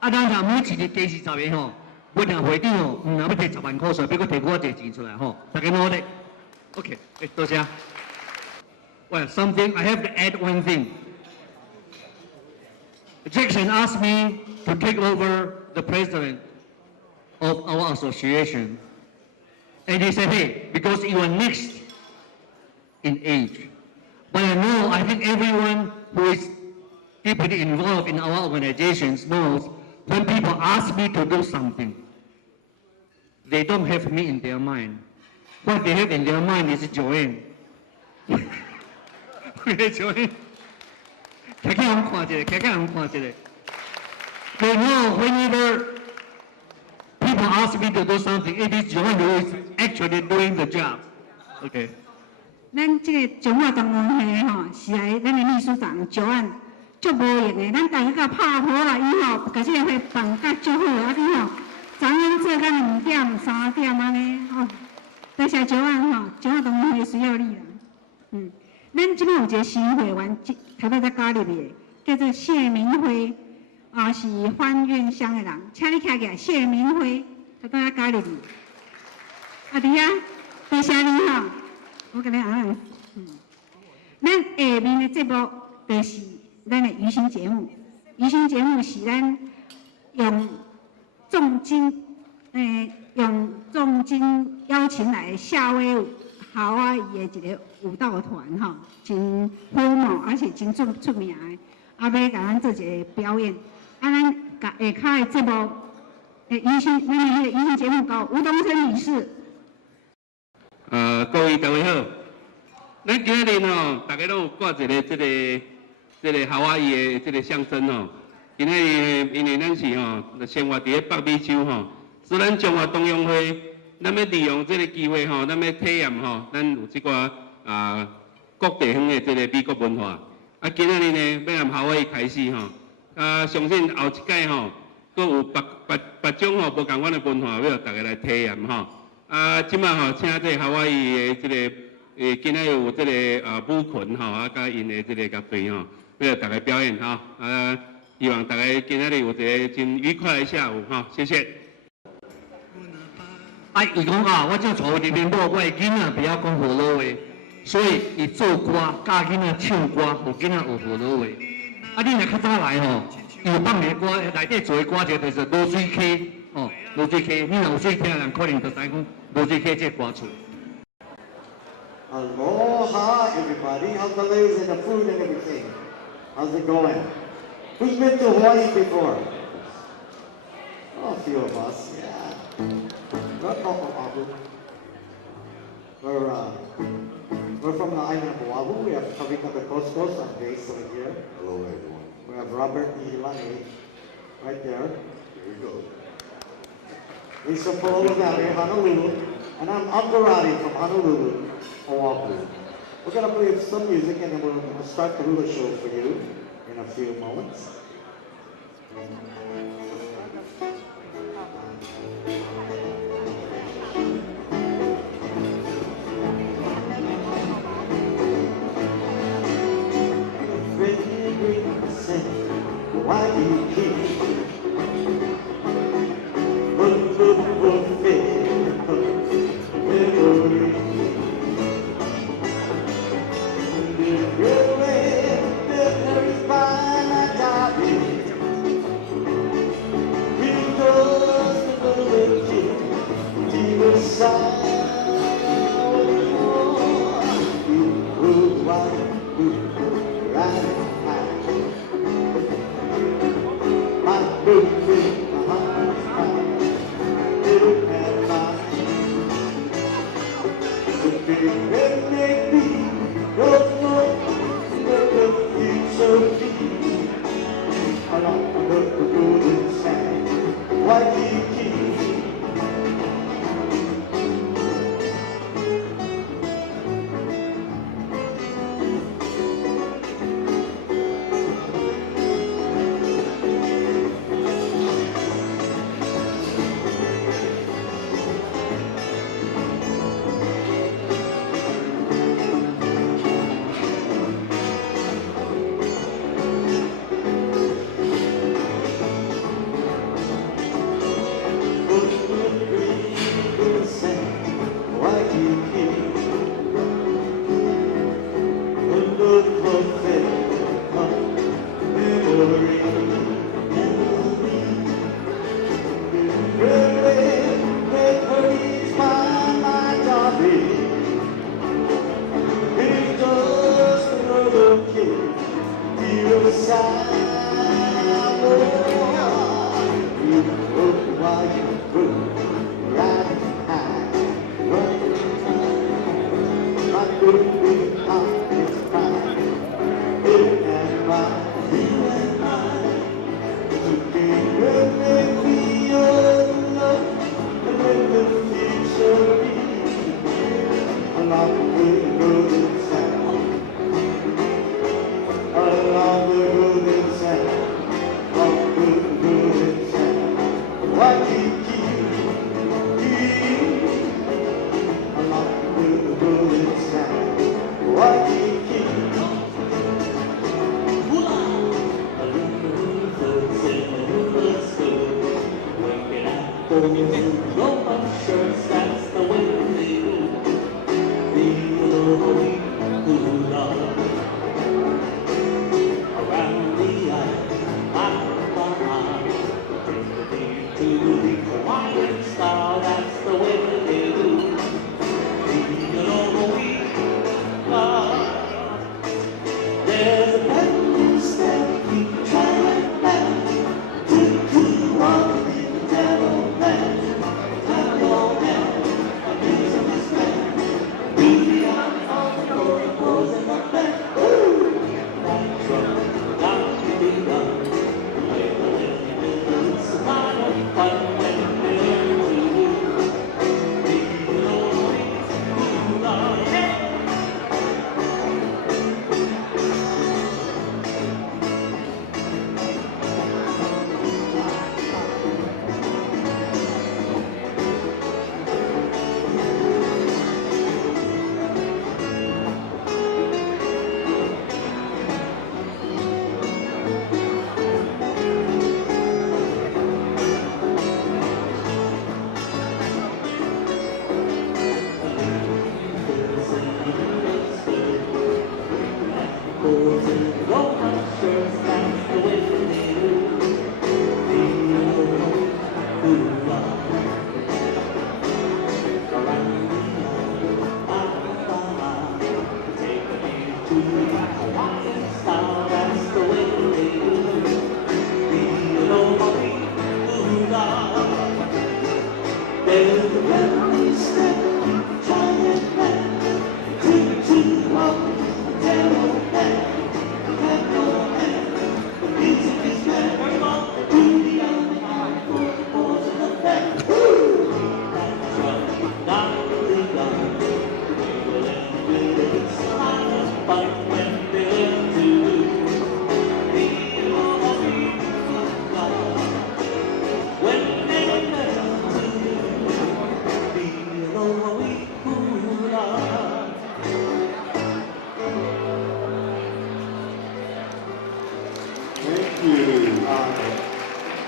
咱若每一日加40個吼，每年會長吼，唔若要摕10萬塊稅，俾佢摕我一個錢出來吼，大家努力。OK， 多謝。Well, something I have to add one thing. Jackson asked me to take over the president of our association. And he said, hey, because you are next in age. But I think everyone who is deeply involved in our organizations knows when people ask me to do something, they don't have me in their mind. What they have in their mind is Joanne. Joanne. They know whenever people ask me to do something, it is Joanne who is actually doing the job. Okay. 咱这个中华同盟会吼，是来咱的秘书长九安足无用的，咱大家甲拍好啦，伊吼甲这个会办甲足好，啊你吼，昨昏做到2点3点安尼吼，多谢九安吼，中华同盟会需要你啦。咱这边有一个新会员，头摆才加入的，叫做谢明辉，是欢苑乡的人，请你徛起来，谢明辉，头摆才加入的。伫遐，多谢你吼。我跟你讲，咱下面的节目就是咱的娱星节目。娱星节目是咱用重金邀请来的夏威夷夏威夷的一个舞蹈团吼，真火冒而且真出名的，要甲咱做一个表演。咱甲下骹的节目，咱的娱星节目到吴东升女士。各位大家好，咱今日吼，大家都有挂一个这个夏威夷的这个象征吼。今日因为咱是吼，生活伫咧北美洲吼，所以咱中华同乡会，咱要利用这个机会吼，咱要体验吼，咱有这个各地方的这个美国文化。今日呢，要从夏威夷开始吼，相信后一届吼，阁有别种吼无共款的文化，要大家来体验吼。即摆吼，请这夏威夷的这个今仔有这个舞群吼，甲因的这个乐队吼，要大家表演吼。希望大家今仔日有一个真愉快的下午吼，谢谢。伊讲我这厝里面某我的囡仔不晓讲河洛话，所以伊做歌教囡仔唱歌，互囡仔学河洛话。你若较早来吼，有放个歌内底做的歌就就是罗水溪。罗水溪，你若有水听的人可能就知讲罗水溪这歌词。Aloha, everybody. How's the ladies and the food and everything? How's it going? Who's been to Hawaii before? Oh, a few of us, yeah. Not from Oahu. We're from the island of Oahu. We have Kavika the Coast on base over here. Hello, everyone. We have Robert Nihilani right there. Here we go. Lisa Polo down here, Honolulu. And I'm Angarati from Honolulu, Oahu. We're going to play some music and then we're going to start the hula show for you in a few moments.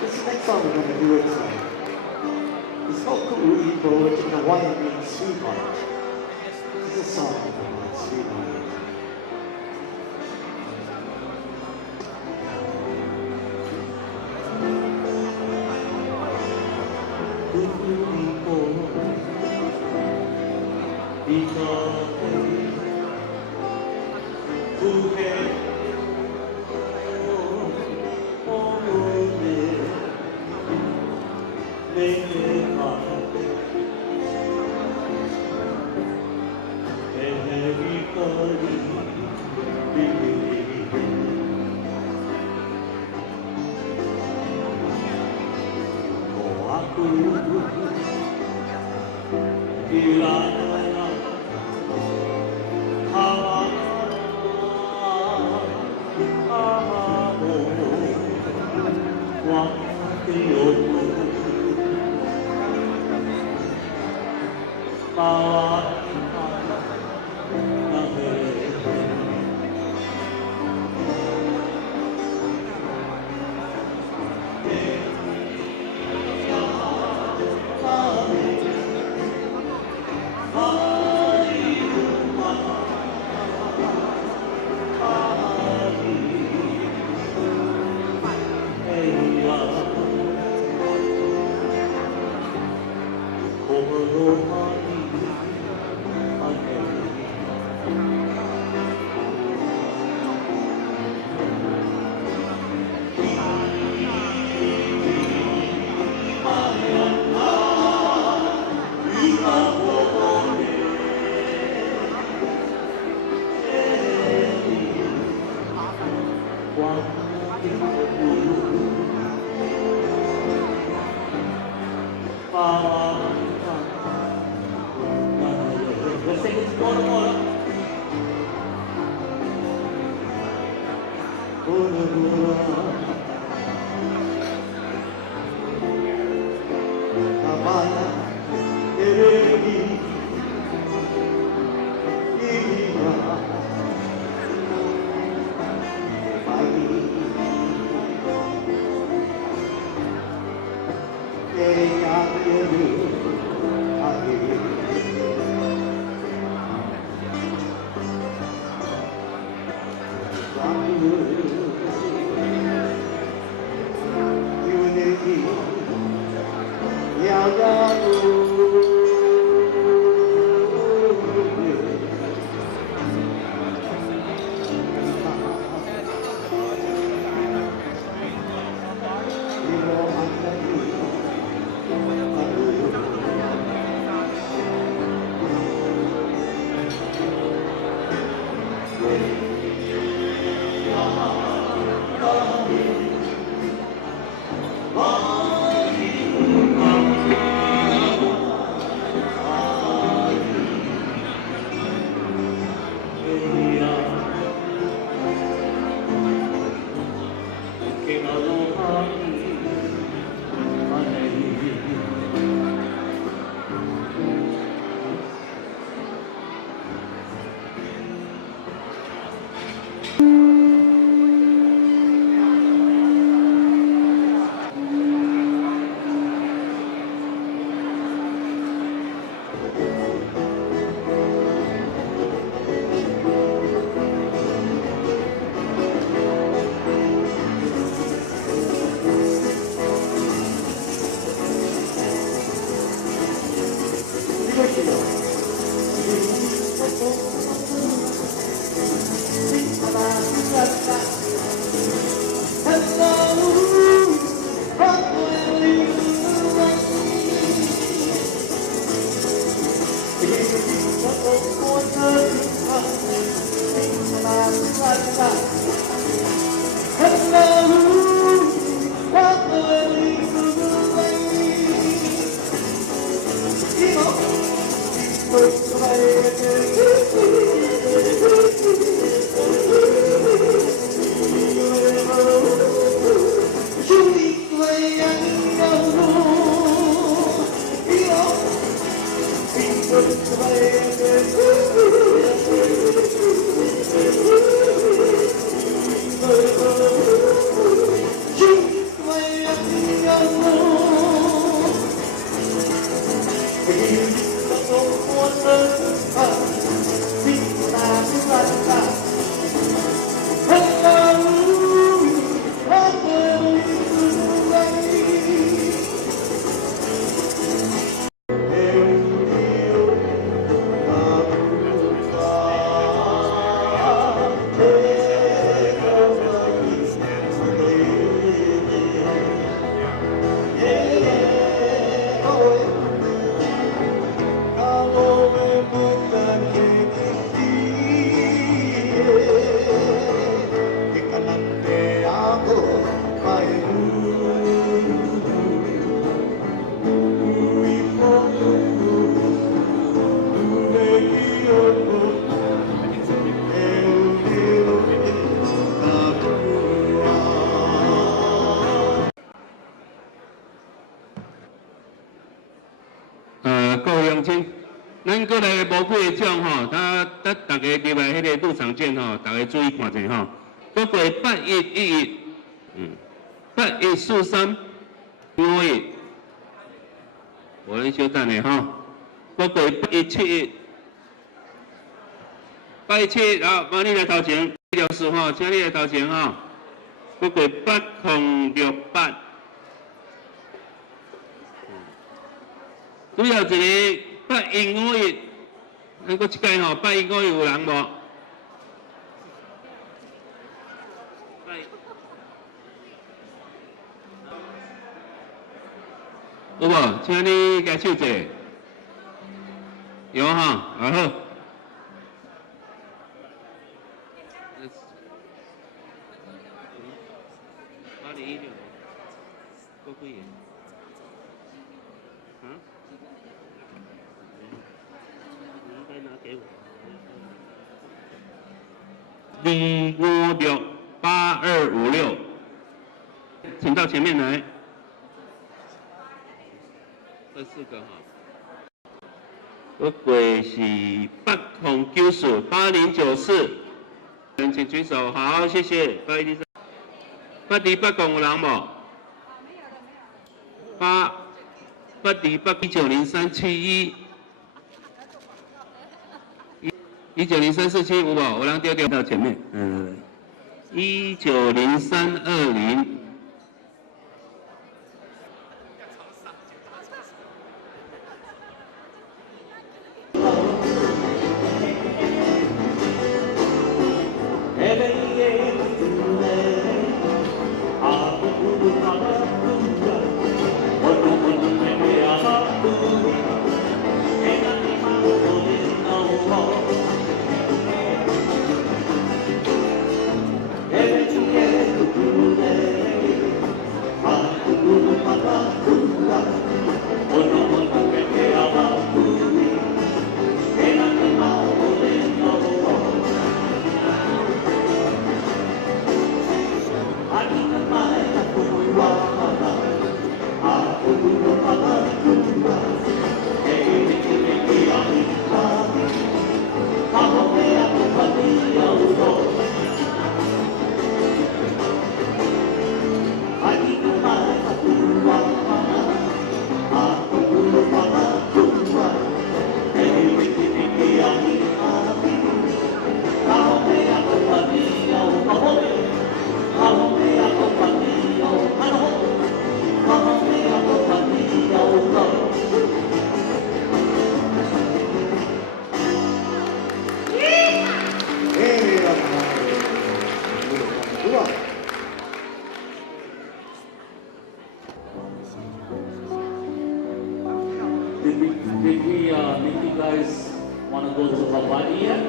This next song we're going to do is it's called Ku'uipo, which in Hawaiian means sweetheart. This is a song about sweetheart. 各位乡亲，咱过来无几个奖吼，大家入来迄个入场券吼，大家注意看者吼。不过8111， 8143， 51，我咧小等下吼。不过8171， 8171，好，麻烦你来头前，廖师吼，请你来头前吼。不过8068。 主要一个8151，咱搁一届吼，8151有人无？有无？请你举手一下。有哈，啊好。8016，搁几个？啊？ 2568256，请到前面来。这4个哈，不过是8094 8094，请举手。好，谢谢。8280有人无？82819031。 1903471有无？有人丢到前面。1903320。Did we make you guys want to go to Hawaii yet?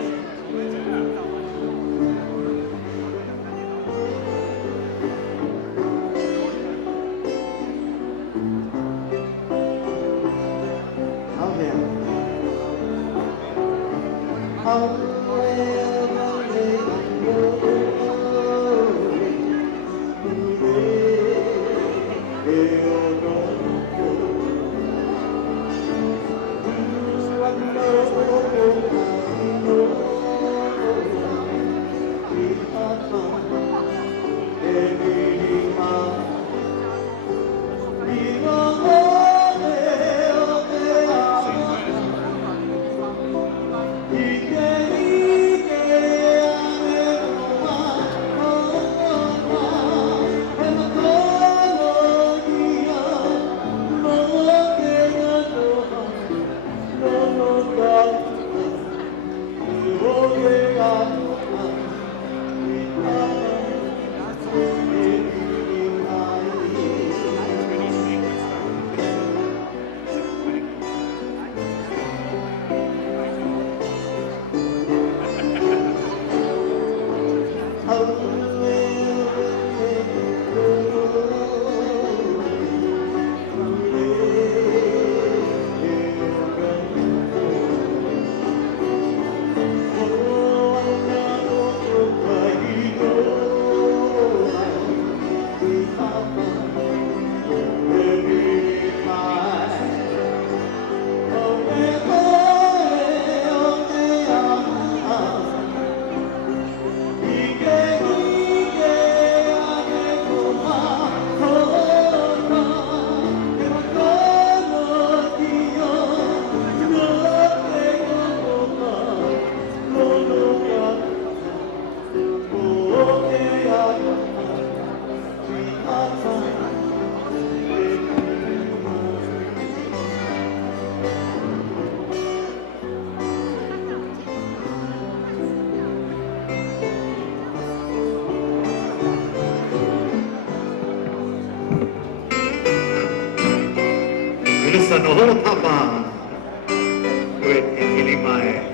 Minister Noho Tapa, great in Ilimai.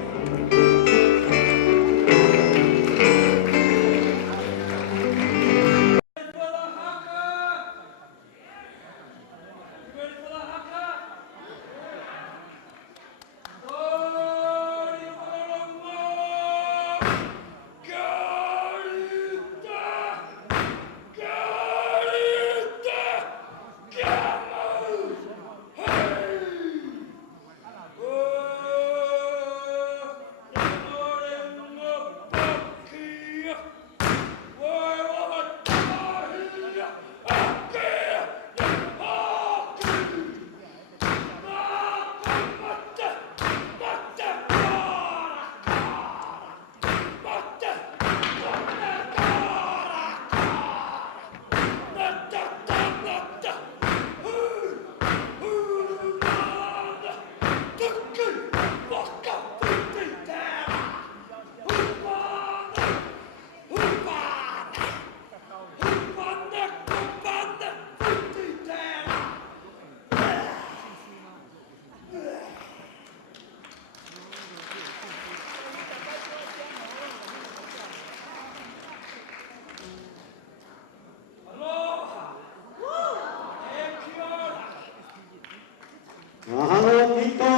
Mahalo Tito.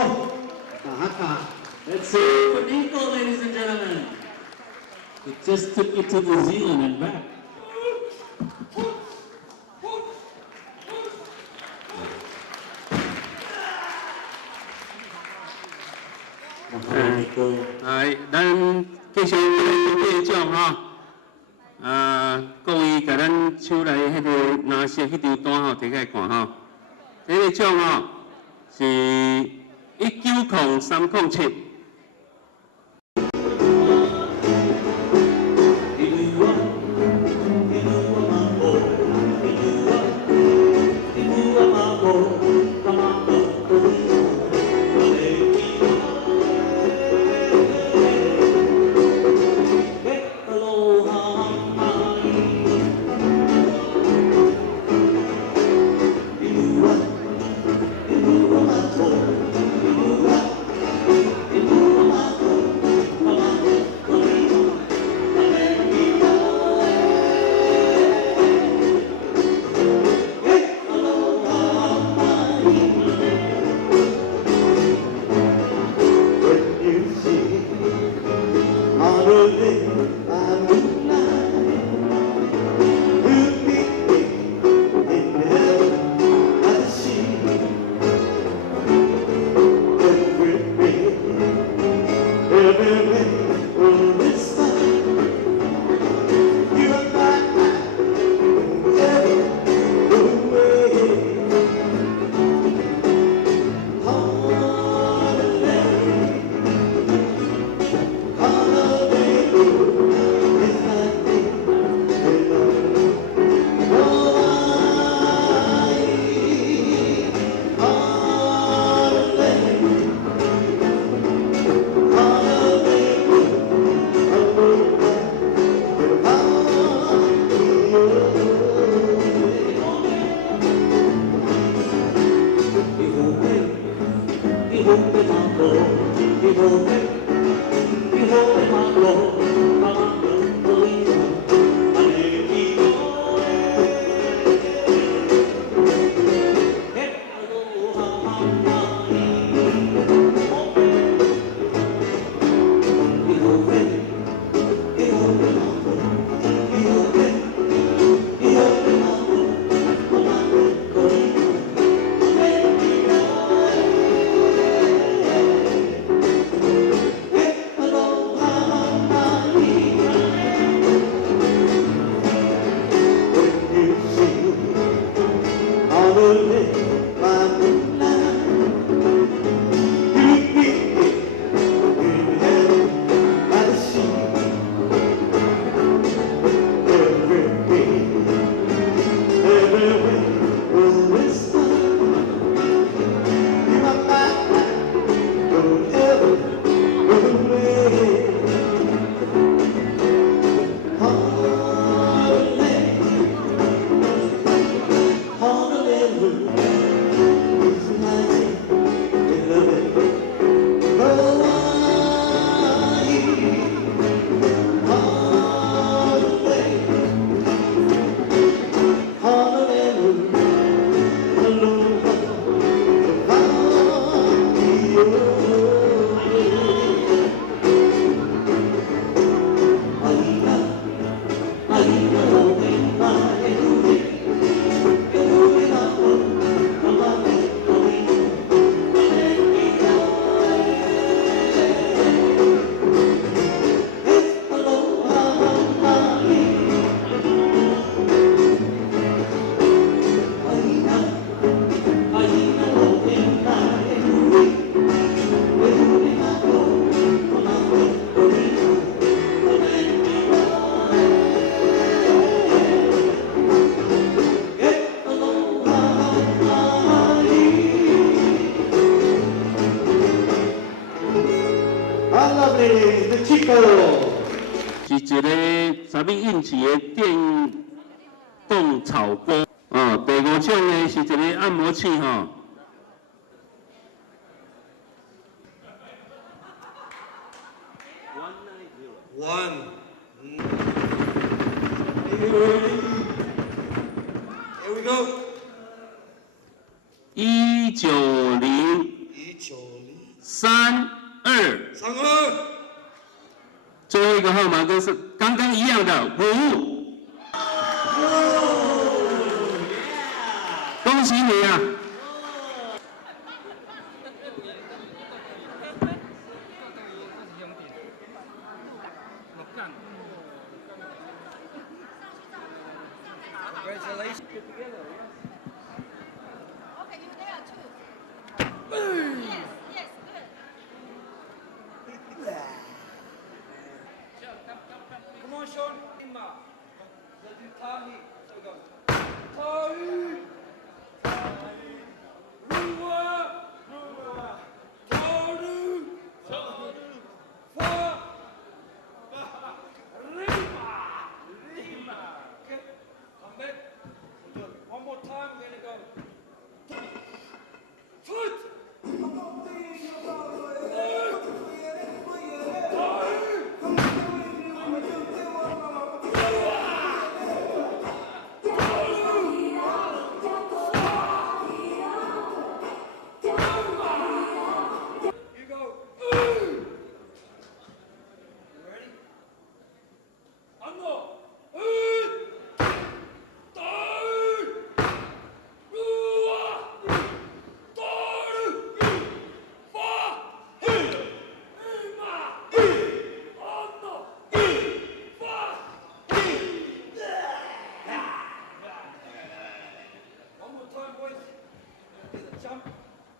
That's it for Nico, ladies and gentlemen. It just took you to New Zealand and back.咱继续继续奖哈，各位甲咱手内迄个蓝色迄张单吼摕起来看吼，这个奖吼是190307。Honolulu. Chico。是一个10英尺的电动炒锅。哦，第5种呢是一个按摩器吼。One. Here we go. 19032。最后一个号码跟是刚刚一样的5。恭喜你啊！Come on, Sean. Let's do Tahi. So go. Tahi. Rua. Taru. Fa. Rima. Okay. Come back. One more time. We're gonna go. Foot.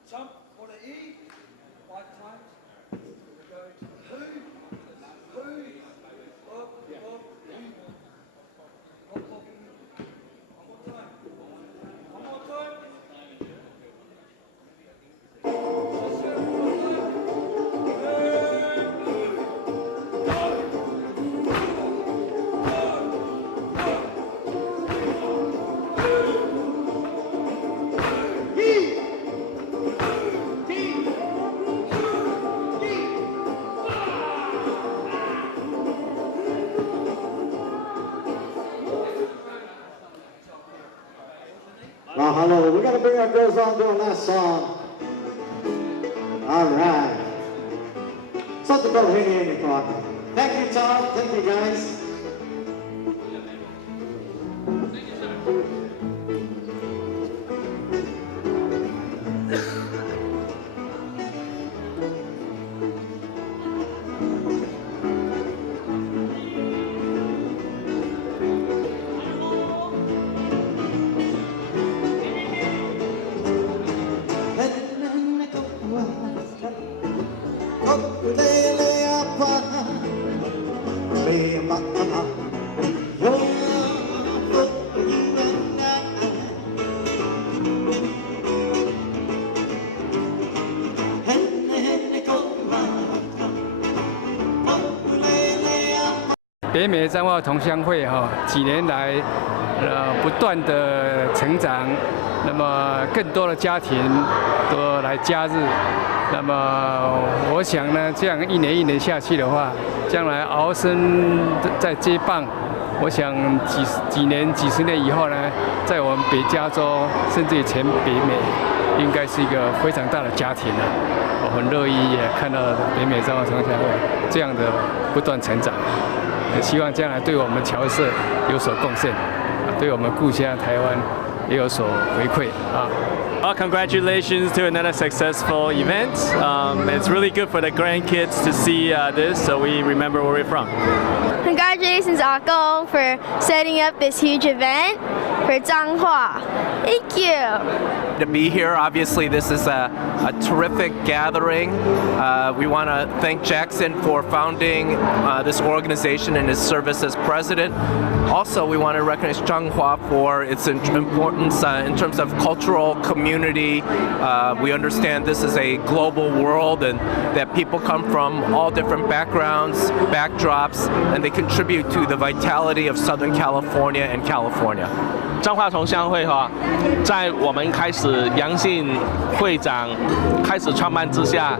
Jump for the E, 5 times. We're going to up, up, up, up. One more time. One more time. Now, hello, we're going to bring our girls on to our last song. All right. Something about Henny in the clock. Thank you, Tom. Thank you, guys. "北美彰化同乡会几年来不断的成长，那么更多的家庭都来加入，那么我想呢，这样一年一年下去的话，将来敖生在接棒，我想几十年以后呢，在我们北加州甚至于全北美，应该是一个非常大的家庭了。我很乐意也看到北美彰化同乡会这样的不断成长。希望将来对我们侨社有所贡献，对我们故乡台湾也有所回馈啊。Well, congratulations to another successful event. It's really good for the grandkids to see this, so we remember where we're from. Congratulations, Akko, for setting up this huge event for Zhanghua. Thank you. To be here, obviously this is a terrific gathering. We want to thank Jackson for founding this organization and his service as president. Also, we want to recognize Changhua for its importance in terms of cultural community. We understand this is a global world and that people come from all different backgrounds, backdrops, and they contribute to the vitality of Southern California and California. 彰化同乡会在我们开始杨姓会长开始创办之下，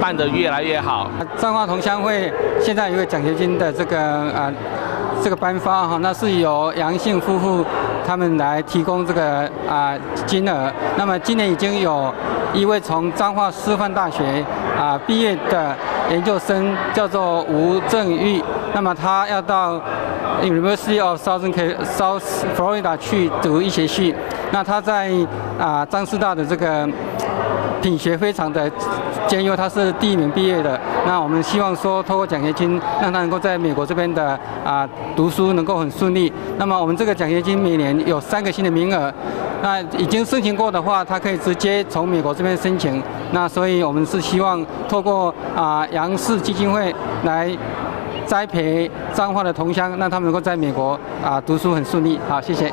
办得越来越好。彰化同乡会现在有一个奖学金的这个颁发那是由杨姓夫妇他们来提供这个金额。那么今年已经有一位从彰化师范大学毕业的研究生，叫做吴正玉。那么他要到 University of South Florida 去读医学系。那他在彰师大的这个品学非常的兼优，他是第1名毕业的。那我们希望说，透过奖学金，让他能够在美国这边的读书能够很顺利。那么我们这个奖学金每年有3个新的名额，那已经申请过的话，他可以直接从美国这边申请。那所以我们是希望透过杨氏基金会来 栽培彰化的同乡，让他们能够在美国读书很顺利。好，谢谢。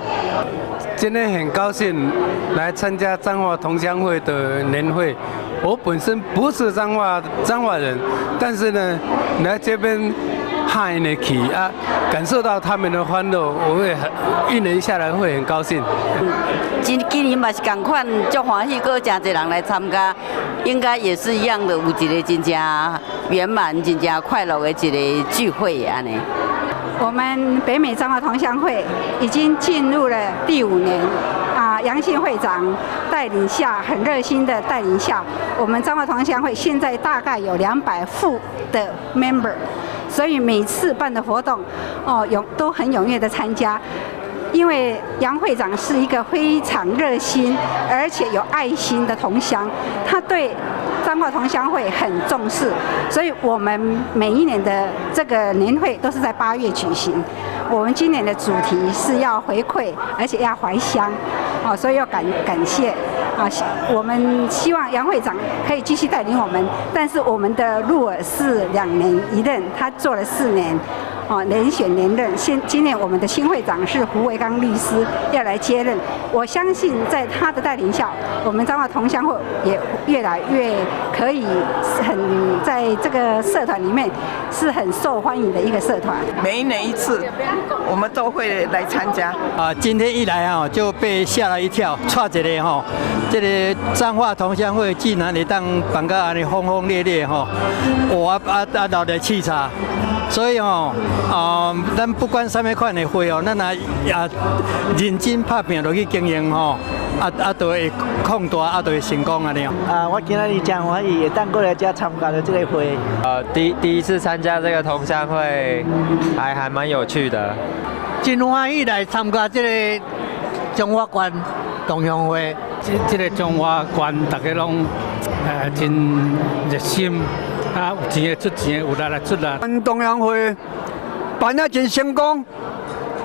今天很高兴来参加彰化同乡会的年会。我本身不是彰化人，但是呢，来这边嗨呢去感受到他们的欢乐，我会1年下来会很高兴。今年嘛是同款，足欢喜，搁真侪人来参加，应该也是一样的，有一个真正圆满、真正快乐的一个聚会安尼。 我们北美彰化同乡会已经进入了第5年，杨姓会长带领下，很热心的带领下，我们彰化同乡会现在大概有200副的 member， 所以每次办的活动，都很踊跃的参加。 因为杨会长是一个非常热心而且有爱心的同乡，他对彰化同乡会很重视，所以我们每一年的这个年会都是在8月举行。我们今年的主题是要回馈，而且要怀乡，所以要感谢我们希望杨会长可以继续带领我们，但是我们的入耳是2年1任，他做了4年。 连选连任，今年我们的新会长是胡维刚律师要来接任。我相信在他的带领下，我们彰化同乡会也越来越可以在这个社团里面是很受欢迎的一个社团。每1年1次，我们都会来参加。今天一来就被吓了一跳，错一个这个彰化同乡会竟然会当办到安尼轰轰烈烈我老的气场。 所以咱不管什么款的会咱认真拍拼落去经营都会扩大，都会成功安尼我今日真欢喜，会当过来这参加的这个会。第1次参加这个同乡会，还蛮有趣的。真欢喜来参加这个中华关同乡会。这个中华关大家拢真热心。 有钱的出钱，有力来出力。同乡会办得真成功，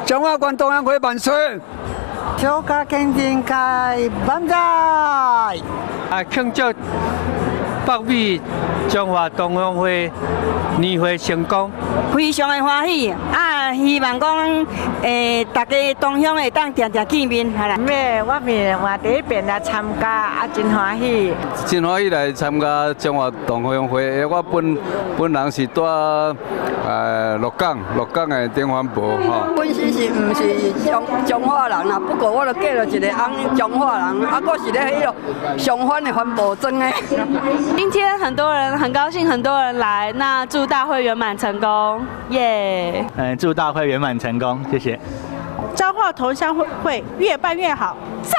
彰化县同乡会万岁！小家敬天开万岁！庆祝北美彰化同乡会年会成功，非常的欢喜希望讲大家同乡会当常常见面，好啦。我第1遍来参加，真欢喜。真欢喜来参加彰化同乡会，我本人是住鹿港的电饭煲本身是唔是彰化人啦，不过我就嫁了一个彰化人，佫是咧迄个上番的环保庄的。今天很多人很高兴，很多人来，那祝大会圆满成功，耶！祝大会圆满成功，谢谢。彰化同乡会越办越好，赞！